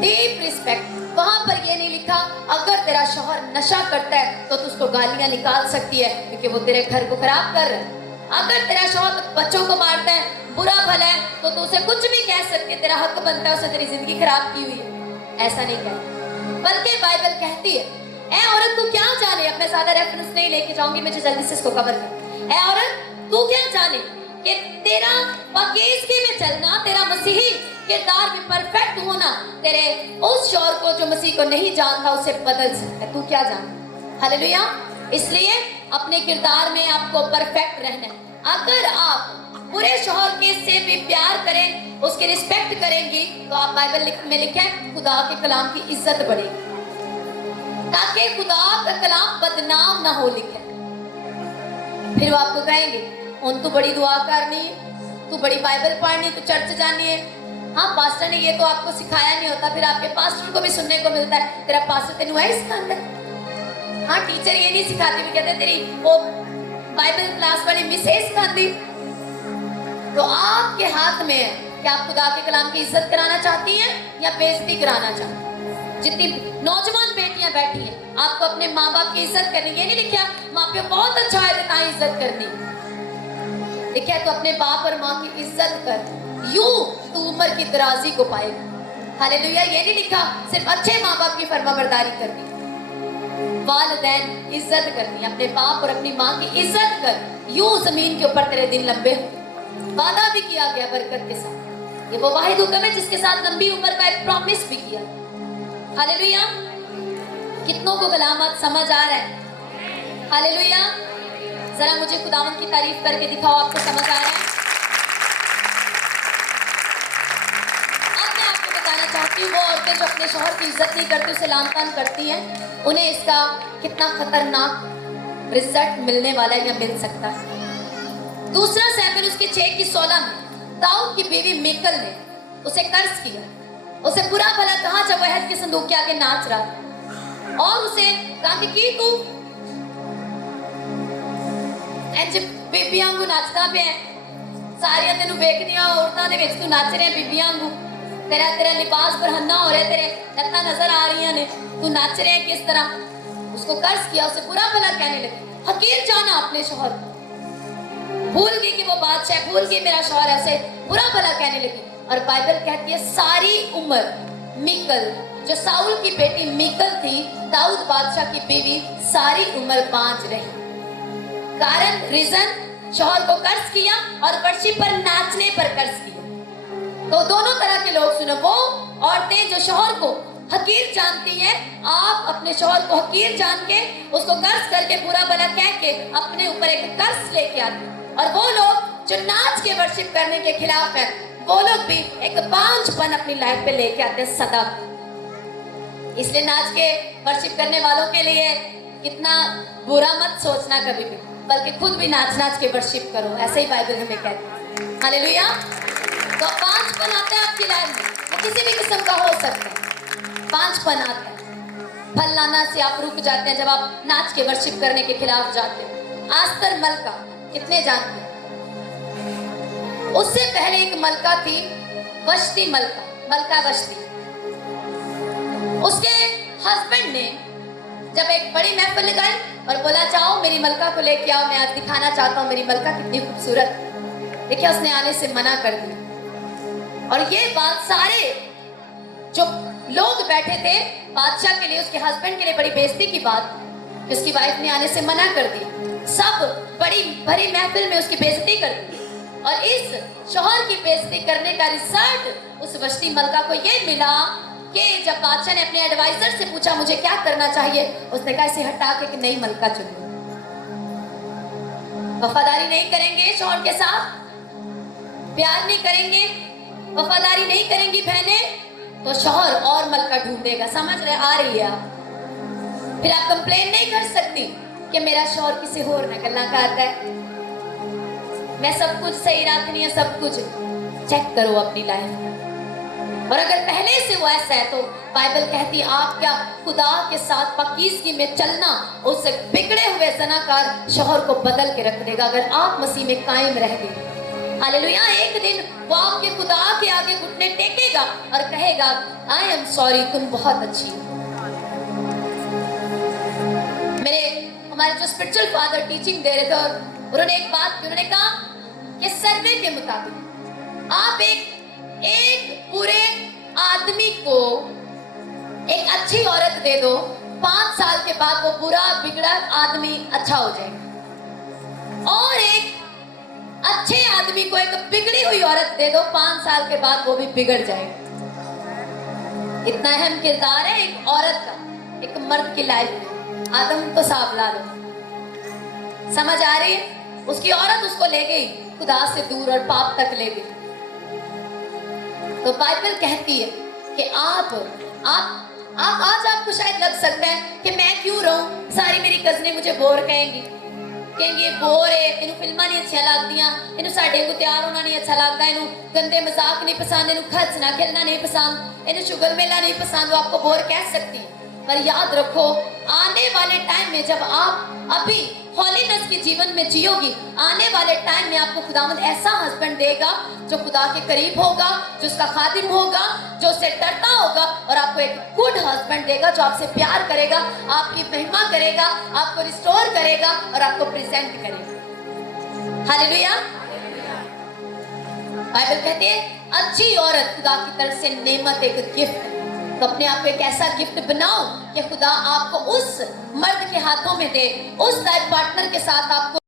Deep respect. वहां पर ये नहीं लिखा अगर तेरा शौहर नशा करता है तो तू उसको गालियां निकाल सकती है क्योंकि वो तेरे घर को खराब कर रहा है। अगर तेरा शौहर बच्चों को मारता है, बुरा भला है, तो तू उसे कुछ भी कह सकती है, तेरा हक बनता है, उसे तेरी जिंदगी खराब की हुई है। ऐसा नहीं कहती, बल्कि बाइबल कहती है, ए औरत तू क्या जाने, अब मैं ज्यादा रेफरेंस नहीं लेके जाऊंगी, मुझे जल्दी से इसको कवर कर। ए औरत तू क्या जाने कि तेरा पाकीज़गी में चलना, तेरा मसीही किरदार में परफेक्ट होना, तेरे उस शौहर को जो मसीह को नहीं जानता उसे बदल सकता है। तू क्या जाने। हालेलुया। इसलिए अपने किरदार में आपको परफेक्ट रहना है। अगर आप बुरे शौहर के से भी प्यार करें, उसकी रिस्पेक्ट करेंगी, तो आप बाइबल में लिखा है खुदा के कलाम की इज्जत बढ़ेगी, ताकि खुदा का कलाम बदनाम ना हो। लिखा फिर वो आपको कहेंगे उन तू बड़ी दुआ करनी है, तू बड़ी बाइबल पढ़नी, तू चर्च जानी है। हाँ पास्टर ने ये तो आपको सिखाया नहीं होता, फिर आपके पास्टर को भी सुनने को मिलता है तेरा पास्टर तेनू है सिखाता है। हाँ टीचर ये नहीं सिखाती, भी कहते तेरी वो बाइबल क्लास वाली मिसेज सिखाती। तो आपके हाथ में है कि आप खुदा के कलाम की इज्जत कराना चाहती हैं या बेइज्जती कराना चाहती हैं। जितनी नौजवान बेटियां बैठी हैं, आपको अपने माँ बाप की इज्जत करनी, ये नहीं लिखा माँ प्यो बहुत अच्छा है बताएं इज्जत करनी, लिखा है तो अपने बाप और माँ की इज्जत कर, यूं तू उम्र की दराजी को पाएगा। हालेलुया। ये नहीं लिखा सिर्फ अच्छे माँ बाप की फरमाबरदारी करनी, वालिदैन इज्जत करनी, अपने बाप और अपनी माँ की इज्जत कर, यूं जमीन के ऊपर तेरे दिन लंबे हो। वादा भी किया गया बरकत के साथ, ये वो वाहिद हुक्म है जिसके साथ लंबी उम्र का एक प्रॉमिस भी किया। हालेलुया। कितनों को कलामत समझ आ रहा है? हालेलुया। जरा मुझे खुदावंद की तारीफ करके दिखाओ आपको समझ आ रहा है। अब मैं आपको बताना चाहती हूँ वो औरतें जो अपने शौहर की इज्जत नहीं करती, उसे लान तान करती हैं, उन्हें इसका कितना खतरनाक रिजल्ट मिलने वाला है या मिल सकता है। दूसरा सैमुएल उसके 6:16 में दाऊद की बीवी मीकल ने उसे कर्ज किया, उसे बुरा भला कहा जब वह के संदूक के आगे नाच रहा था, और उसे कहा कि तू बीबियां वांगू नाचता पे है, सारियां तेनू वेखदियां औरतां दे विच तू नाच रहा बीबियां वांगू, तेरा लिबास बरहना हो रहा है, तेरे लत्तां नजर आ रही ने, तू नाच रहा है किस तरह। उसको कर्ज किया, उसे बुरा भला कहने लगी, हकीर जाना अपने शौहर को, भूल गई कि वो बादशाह, भूल गई मेरा शौहर, ऐसे बुरा भला कहने लगी। और बाइबल कहती है सारी उम्र मीकल, जो साउल की बेटी मीकल थी, दाऊद बादशाह की बीवी, सारी उम्र बांझ रही। कारण रीजन, शौहर को कर्ज किया और वर्शिप पर नाचने पर कर्ज किया। तो दोनों तरह के लोग सुनो, वो औरतें जो शौहर को हकीर जानती हैं, आप अपने शौहर को हकीर जान के उसको कर्ज करके बुरा भला कह के अपने ऊपर एक कर्ज लेके आते। और वो लोग जो नाच के वर्शिप करने के खिलाफ है, वो लोग भी एक बांझपन अपनी लाइफ पे लेके आते हैं सदा। इसलिए नाच के वर्शिप करने वालों के लिए कितना बुरा मत सोचना कभी भी, बल्कि खुद भी नाच नाच के वर्शिप करो, ऐसे ही बाइबल हमें कहती है। हालेलुया। तो पांचपन आता है आपकी लाइफ में, वो किसी भी किस्म का हो सकता है, पांचपन आता है। फलाना से आप रुक जाते हैं जब आप नाच के वर्शिप करने के खिलाफ जाते हैं। आस्तर मलका कितने जानते हैं? उससे पहले एक मलका थी, वश्ती मलका, मलका वश्ती। उसके हस्बैंड ने जब एक बड़ी महफिल लगाई और बोला जाओ मेरी मलका को लेके आओ, मैं आज दिखाना चाहता हूँ मेरी मलका कितनी खूबसूरत। देखिए उसने आने से मना कर दिया। और ये बात सारे जो लोग बैठे थे, बादशाह के लिए, उसके हस्बैंड के लिए बड़ी बेइज्जती की बात कि उसकी वाइफ ने आने से मना कर दी। सब बड़ी भरी महफिल में उसकी बेइज्जती कर दी। और इस शौहर की बेइज्जती करने का रिजल्ट उस वश्ती मलका को ये मिला कि जब बादशाह ने अपने एडवाइजर से पूछा मुझे क्या करना चाहिए, उसने कहा इसे हटा के नई मलका चुनो। वफादारी नहीं करेंगे शौहर के साथ, प्यार नहीं करेंगे, वफादारी नहीं करेंगी बहनें, तो शौहर और मलका ढूंढेगा। समझ रहे आ रही है आप? फिर आप कंप्लेन नहीं कर सकती कि मेरा शौहर किसी होर ना गल्ला करता है, मैं सब कुछ सही रखनी है, सब कुछ। चेक करो अपनी लाइफ। और अगर पहले से वो ऐसा है तो बाइबल कहती है आप क्या खुदा के साथ पाकीज़गी में चलना उस बिगड़े हुए जनाकार शौहर को बदल के रख देगा, अगर आप मसीह में कायम रह गए। हालेलुया। एक दिन वो आपके खुदा के आगे घुटने टेकेगा और कहेगा आई एम सॉरी, तुम बहुत अच्छी हो। हमारे जो स्पिरिचुअल फादर टीचिंग दे रहे थे और उन्होंने एक बात की, उन्होंने कहा कि सर्वे के मुताबिक आप एक पूरे आदमी को एक अच्छी औरत दे दो, 5 साल के बाद वो बुरा बिगड़ा आदमी अच्छा हो जाएगा। और एक अच्छे आदमी को एक बिगड़ी हुई औरत दे दो, 5 साल के बाद वो भी बिगड़ जाएगा। इतना अहम किरदार है एक औरत का एक मर्द की लाइफ में। आदम तो साफ ला लो, समझ आ रही है? उसकी औरत उसको ले गई खुदा से दूर और पाप तक ले गई। तो बाइबल कहती है कि आप आज आपको शायद लग सकता है कि मैं क्यों रहूं, सारी मेरी कजनें मुझे बोर कहेंगी बोर है, इन्हें फिल्मां नहीं अच्छी लगदियां, इन्हें साडे को तैयार होना नहीं अच्छा लगता, इन्हें गंदे मजाक नहीं पसंद, इन्हें खर्चना खेलना नहीं पसंद, इन्हें शुगर मेला नहीं पसंद। वो आपको बोर कह सकती है, पर याद रखो आने वाले टाइम में जब आप अभी हॉलीनेस के जीवन में जियोगी, आने वाले टाइम में आपको खुदावंद ऐसा हस्बैंड देगा जो खुदा के करीब होगा, जो उसका खादिम होगा, जो उससे डरता होगा, और आपको एक गुड हस्बैंड देगा जो आपसे प्यार करेगा, आपकी महिमा करेगा, आपको रिस्टोर करेगा और आपको प्रेजेंट करेगा। हालेलुया। बाइबल कहती है अच्छी औरत खुदा की तरफ से नेमत, एक गिफ्ट है। तो अपने आप को एक ऐसा गिफ्ट बनाओ कि खुदा आपको उस मर्द के हाथों में दे, उस लाइफ पार्टनर के साथ आपको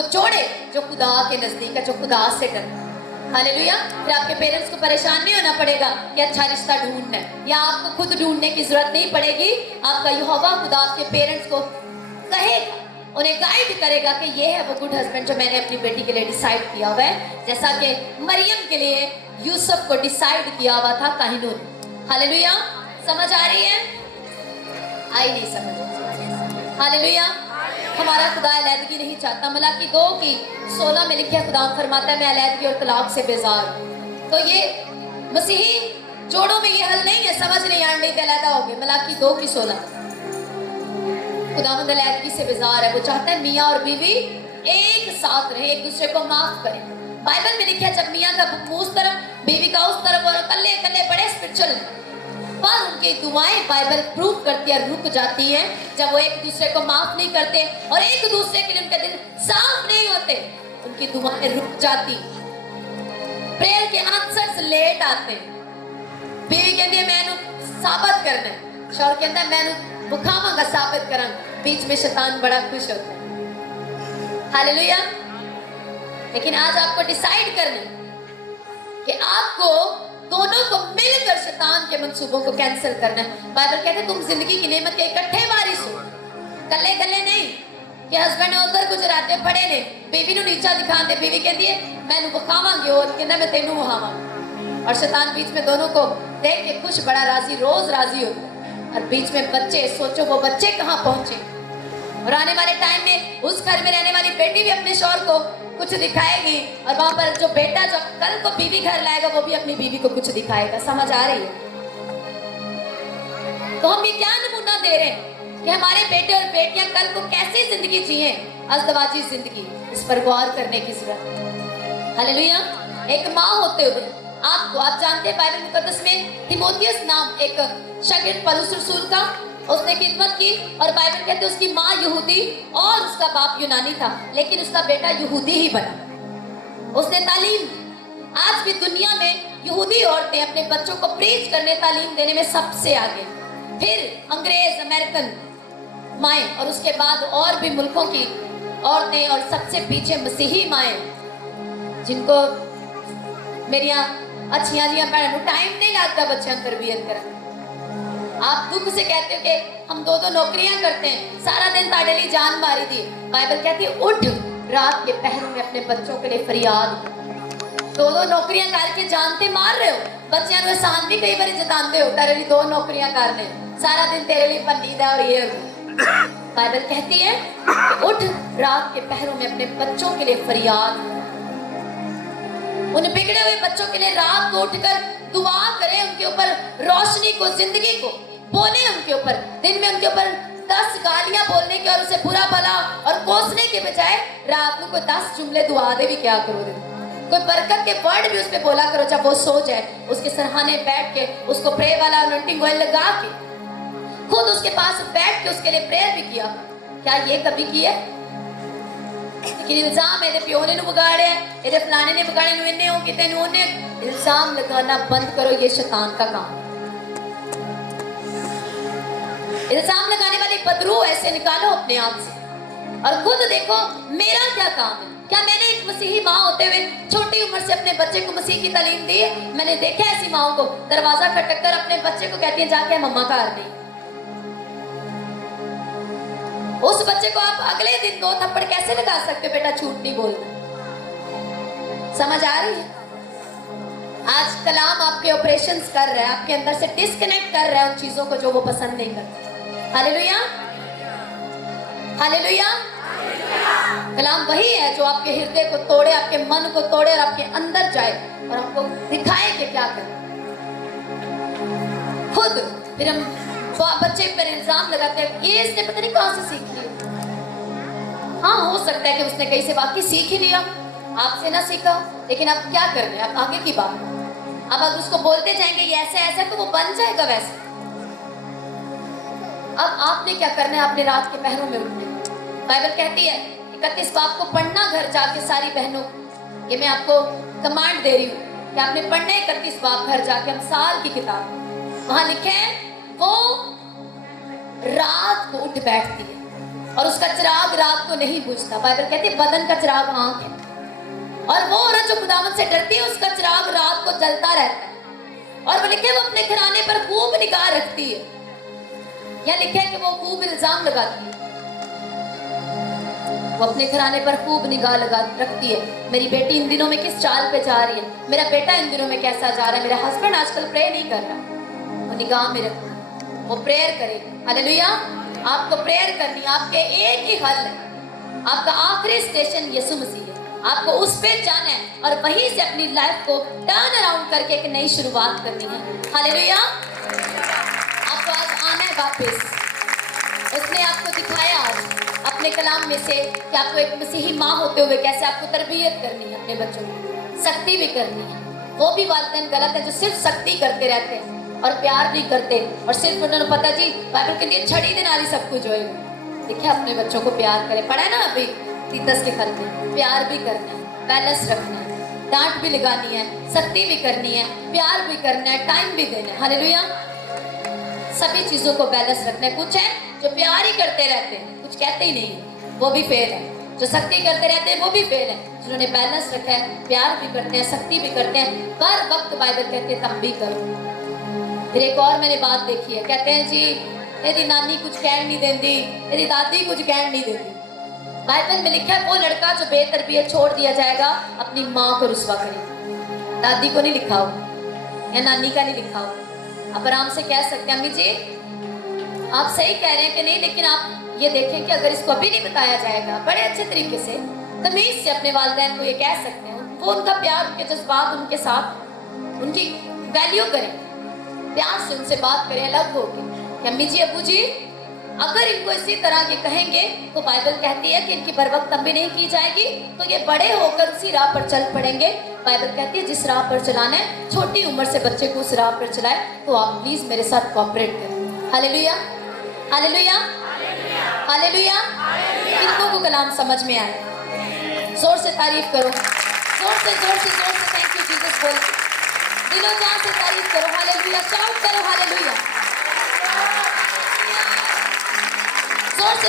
जोड़े जो खुदा के नजदीक है, जो खुदा से डरता है। हालेलुया। फिर आपके पेरेंट्स को परेशान नहीं होना पड़ेगा कि अच्छा रिश्ता ढूंढना है, या आपको खुद ढूंढने की जरूरत नहीं पड़ेगी। आपका यहोवा खुदा आपके पेरेंट्स को कहेगा, उन्हें गाइड करेगा कि ये है वो गुड हस्बैंड जो मैंने अपनी बेटी के लिए डिसाइड किया हुआ है, जैसा कि मरियम के लिए यूसुफ को डिसाइड किया हुआ था काहिनों ने। हालेलुया। समझ आ रही है? आई नहीं समझ? हालेलुया। हमारा खुदा अलैदगी नहीं चाहता। मलाकी 2:16 में लिखा खुदा फरमाता है मैं अलैदगी और तलाक से बेजार हूं। तो ये मसीही जोड़ों में ये हल नहीं है, समझ नहीं आ रही अलैदा हो गए। मलाकी 2:16 खुदावंद अलैदगी से बेजार है। वो चाहता है मियाँ और बीवी एक साथ रहे, एक दूसरे को माफ करें। बाइबल में लिखा है जब मियाँ का मुंह उस तरफ, बीवी का उस तरफ, और कल्ले कल्ले बड़े स्पिरिचुअल, पर उनकी दुआएं बाइबल प्रूव करती है रुक जाती हैं जब वो एक दूसरे को माफ नहीं करते और एक दूसरे के लिए उनके दिल साफ नहीं होते, उनकी दुआएं रुक जाती। प्रेयर के आंसर्स लेट आते। बीवी कहती है मैनू साबित करना है, शौहर कहता है मैनू मुखावांगा साबित करा। बीच में शैतान बड़ा खुश होता है। हालेलुया। लेकिन आज आपको डिसाइड करना कि आपको दोनों को मिलकर शैतान के मंसूबों को कैंसिल करना है। बाइबल कहते हैं तुम जिंदगी की नेमत के इकट्ठे वारिस हो, कल्ले कल्ले नहीं कि हस्बैंड उधर गुजराते पड़े ने, बीवी नु नीचा दिखाते, बीवी कहती है मैनू बखावांगे और कहता मैं तेनू बखावांगा, और शैतान बीच में दोनों को देख के खुश बड़ा राजी, रोज राजी होता है। और बीच में बच्चे, सोचो वो बच्चे कहाँ पहुंचे। और आने वाले टाइम में उस घर में रहने वाली बेटी भी अपने शौहर को कुछ दिखाएगी, और वहां पर जो बेटा जो कल को बीवी घर लाएगा वो भी अपनी बीवी को कुछ दिखाएगा। समझ आ रही है? तो हम ये क्या नमूना दे रहे हैं कि हमारे बेटे और बेटियां कल को कैसी जिंदगी जिए, अज़दवाजी जिंदगी, इस पर गौर करने की जरूरत है। हालेलुया। एक माँ होते हुए आप जानते हैं बाइबल मुकद्दस में तीमुथियुस नाम एक शागिर्द पौलुस रसूल का, उसने खिदमत की, और बाइबल कहते हैं उसकी माँ यहूदी और उसका बाप यूनानी था, लेकिन उसका बेटा यहूदी ही बना। उसने तालीम, आज भी दुनिया में यहूदी औरतें अपने बच्चों को प्रीच करने, तालीम देने में सबसे आगे, फिर अंग्रेज अमेरिकन माएँ, और उसके बाद और भी मुल्कों की औरतें, और सबसे पीछे मसीही माएँ, जिनको मेरी अच्छी बहनों टाइम नहीं लगता बच्चों की तरबियत करने। आप दुख से कहते हो कि हम दो नौकरियां करते हैं, सारा दिन ताड़े लिए जान मारी दी। बाइबल कहती है उठ रात के पहरों में अपने बच्चों के लिए फरियाद। दो नौकरियां करके जानते मार रहे हो, बच्चों को एहसान भी कई बार जताते हो, तेरे लिए 2 नौकरियां करने, सारा दिन तेरे लिए पन्नी दा और ये। बाइबल कहती है कि उठ रात के पहरों में अपने बच्चों के लिए फरियाद। उन बिगड़े हुए बच्चों के लिए रात को उठकर दुआ करें, उनके ऊपर रोशनी को, जिंदगी को बोले, उनके ऊपर दिन में उनके ऊपर 10 गालियां बोलने के और उसे बुरा भला और कोसने के बजाय रात को 10 जुमले दुआ दे भी क्या करो, कोई बरकत के वर्ड भी उस पे बोला करो। जब वो सो जाए उसके सरहाने बैठ के उसको प्रे वाला अनॉइंटिंग ऑयल लगा के खुद उसके पास बैठ के उसके लिए प्रेयर भी किया। क्या ये कभी किया? लेकिन इल्जाम मेरे प्यो ने बिगाड़े, मेरे फलाने ने बिगाड़े, इन्ने हो किते ने, इल्जाम लगाना बंद करो, ये शैतान का काम। इल्जाम लगाने वाली बदरू ऐसे निकालो अपने आप से, और खुद देखो मेरा क्या काम है। क्या मैंने एक मसीही माँ होते हुए छोटी उम्र से अपने बच्चे को मसीह की तालीम दी है? मैंने देखा ऐसी माओं को दरवाजा खटक कर अपने बच्चे को कहती है जाके मम्मा का घर नहीं। उस बच्चे को आप अगले दिन 2 थप्पड़ कैसे लगा सकते हो? बेटा झूठ नहीं बोलना। समझ आ रही है? आज कलाम आपके ऑपरेशंस कर रहा है, आपके अंदर से डिस्कनेक्ट कर रहा है उन चीजों को जो वो पसंद नहीं करते। Hallelujah, hallelujah. कलाम वही है जो आपके हृदय को तोड़े, आपके मन को तोड़े और आपके अंदर जाए और आपको दिखाए कि क्या करें। खुद फिर हम बच्चे पर इल्जाम लगाते हैं ये इसने पता नहीं कहां से सीखी है। हाँ, हो सकता है कि उसने कहीं से बाकी सीख ही लिया, आपसे ना सीखा, लेकिन अब क्या कर रहे हैं? अब आगे की बात, अब अगर उसको बोलते जाएंगे ये ऐसा ऐसा तो वो बन जाएगा वैसे। अब आपने क्या करना है? आपने रात के पहरों में उठना। बाइबल कहती है 31 बाब को पढ़ना घर जाके सारी बहनों, ये मैं आपको कमांड दे रही हूँ कि आपने पढ़ना है 31 बाब घर जाके, हम साल की किताब, वहां लिखे है वो रात को उठ बैठती है और उसका चिराग रात को नहीं बुझता। बाइबल कहती है बदन का चिराग आंख है, और वो औरत जो खुदावंद से डरती है उसका चिराग रात को जलता रहता है। और वो लिखे वो अपने घराने पर खूब निगाह रखती है, या लिखे कि वो खूब इल्जाम लगाती है, वो अपने घराने पर खूब निगाह लगा रखती है। मेरी बेटी इन दिनों में किस चाल पे जा रही है, मेरा बेटा इन दिनों में कैसा जा रहा है, मेरा हस्बैंड आजकल प्रे नहीं कर रहा, वो निगाह में रखो, वो प्रेयर करे। हालेलुया। आपको प्रेयर करनी, आपके एक ही हल है, आपका आखिरी स्टेशन यीशु मसीह है, आपको उस पे जाना है और वहीं से अपनी लाइफ को टर्न अराउंड करके एक नई शुरुआत करनी है। हालेलुया। आपको आज आना है वापस। उसने आपको दिखाया आज अपने कलाम में से कि आपको एक मसीही माँ होते हुए कैसे आपको तरबियत करनी है, अपने बच्चों की सख्ती भी करनी है। वो भी वालिदैन गलत है जो सिर्फ सख्ती करते रहते हैं और प्यार नहीं करते, और सिर्फ उन्होंने पता जी बाइबल के लिए छड़ी देना सब कुछ होएगा। देखिए अपने बच्चों को प्यार करें, पढ़ा है ना अभी तीतस के खत में, प्यार भी करना है, बैलेंस रखना है, डांट भी लगानी है, सख्ती भी करनी है, प्यार भी करना है, टाइम भी देना है। हालेलुया। सभी चीजों को बैलेंस रखना है। कुछ है जो प्यार ही करते रहते हैं, कुछ कहते ही नहीं, वो भी फेल है। जो सख्ती करते रहते हैं वो भी फेल है। जिन्होंने बैलेंस रखा है, प्यार भी करते हैं, सख्ती भी करते हैं, हर वक्त बाइबल कहते हैं तब भी करो। फिर एक और मैंने बात देखी है, कहते हैं जी मेरी नानी कुछ कह नहीं देती, मेरी दादी कुछ कह नहीं देती। बाइबल में लिखा है वो लड़का जो बेतरबियत छोड़ दिया जाएगा अपनी माँ को रुसवा करे। दादी को नहीं लिखा हो या नानी का नहीं लिखा हो। आप आराम से कह सकते हैं अम्मी जी आप सही कह रहे हैं कि नहीं, लेकिन आप ये देखें कि अगर इसको अभी नहीं बताया जाएगा बड़े अच्छे तरीके से तमीज से अपने वालिदैन को ये कह सकते हैं, वो उनका प्यार, उनके जज्बात, उनके साथ उनकी वैल्यू करें, प्यार से उनसे बात करें अलग होकर कि अम्मी जी अबू जी अगर इनको इसी तरह ये कहेंगे तो बाइबल कहती है कि इनकी बरवक्त तंबी नहीं की जाएगी, तो ये बड़े होकर उसी राह पर चल पड़ेंगे। बाइबल कहती है जिस राह पर चलाना है, छोटी उम्र से बच्चे को उस राह पर चलाए। तो आप प्लीज मेरे साथ कोऑपरेट करें। Hallelujah, hallelujah, hallelujah. कितनों को कलाम समझ में आए? जोर से तारीफ करो, जोर से जोर से जोर से थैंक यू जीसस बोल, दिलो जान से तारीफ करो। हालेलुया, शाउट करो हालेलुया,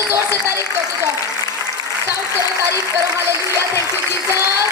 जोर से तारीफ करते जाओ, शाउट करो, तारीफ करो। Hallelujah, thank you Jesus.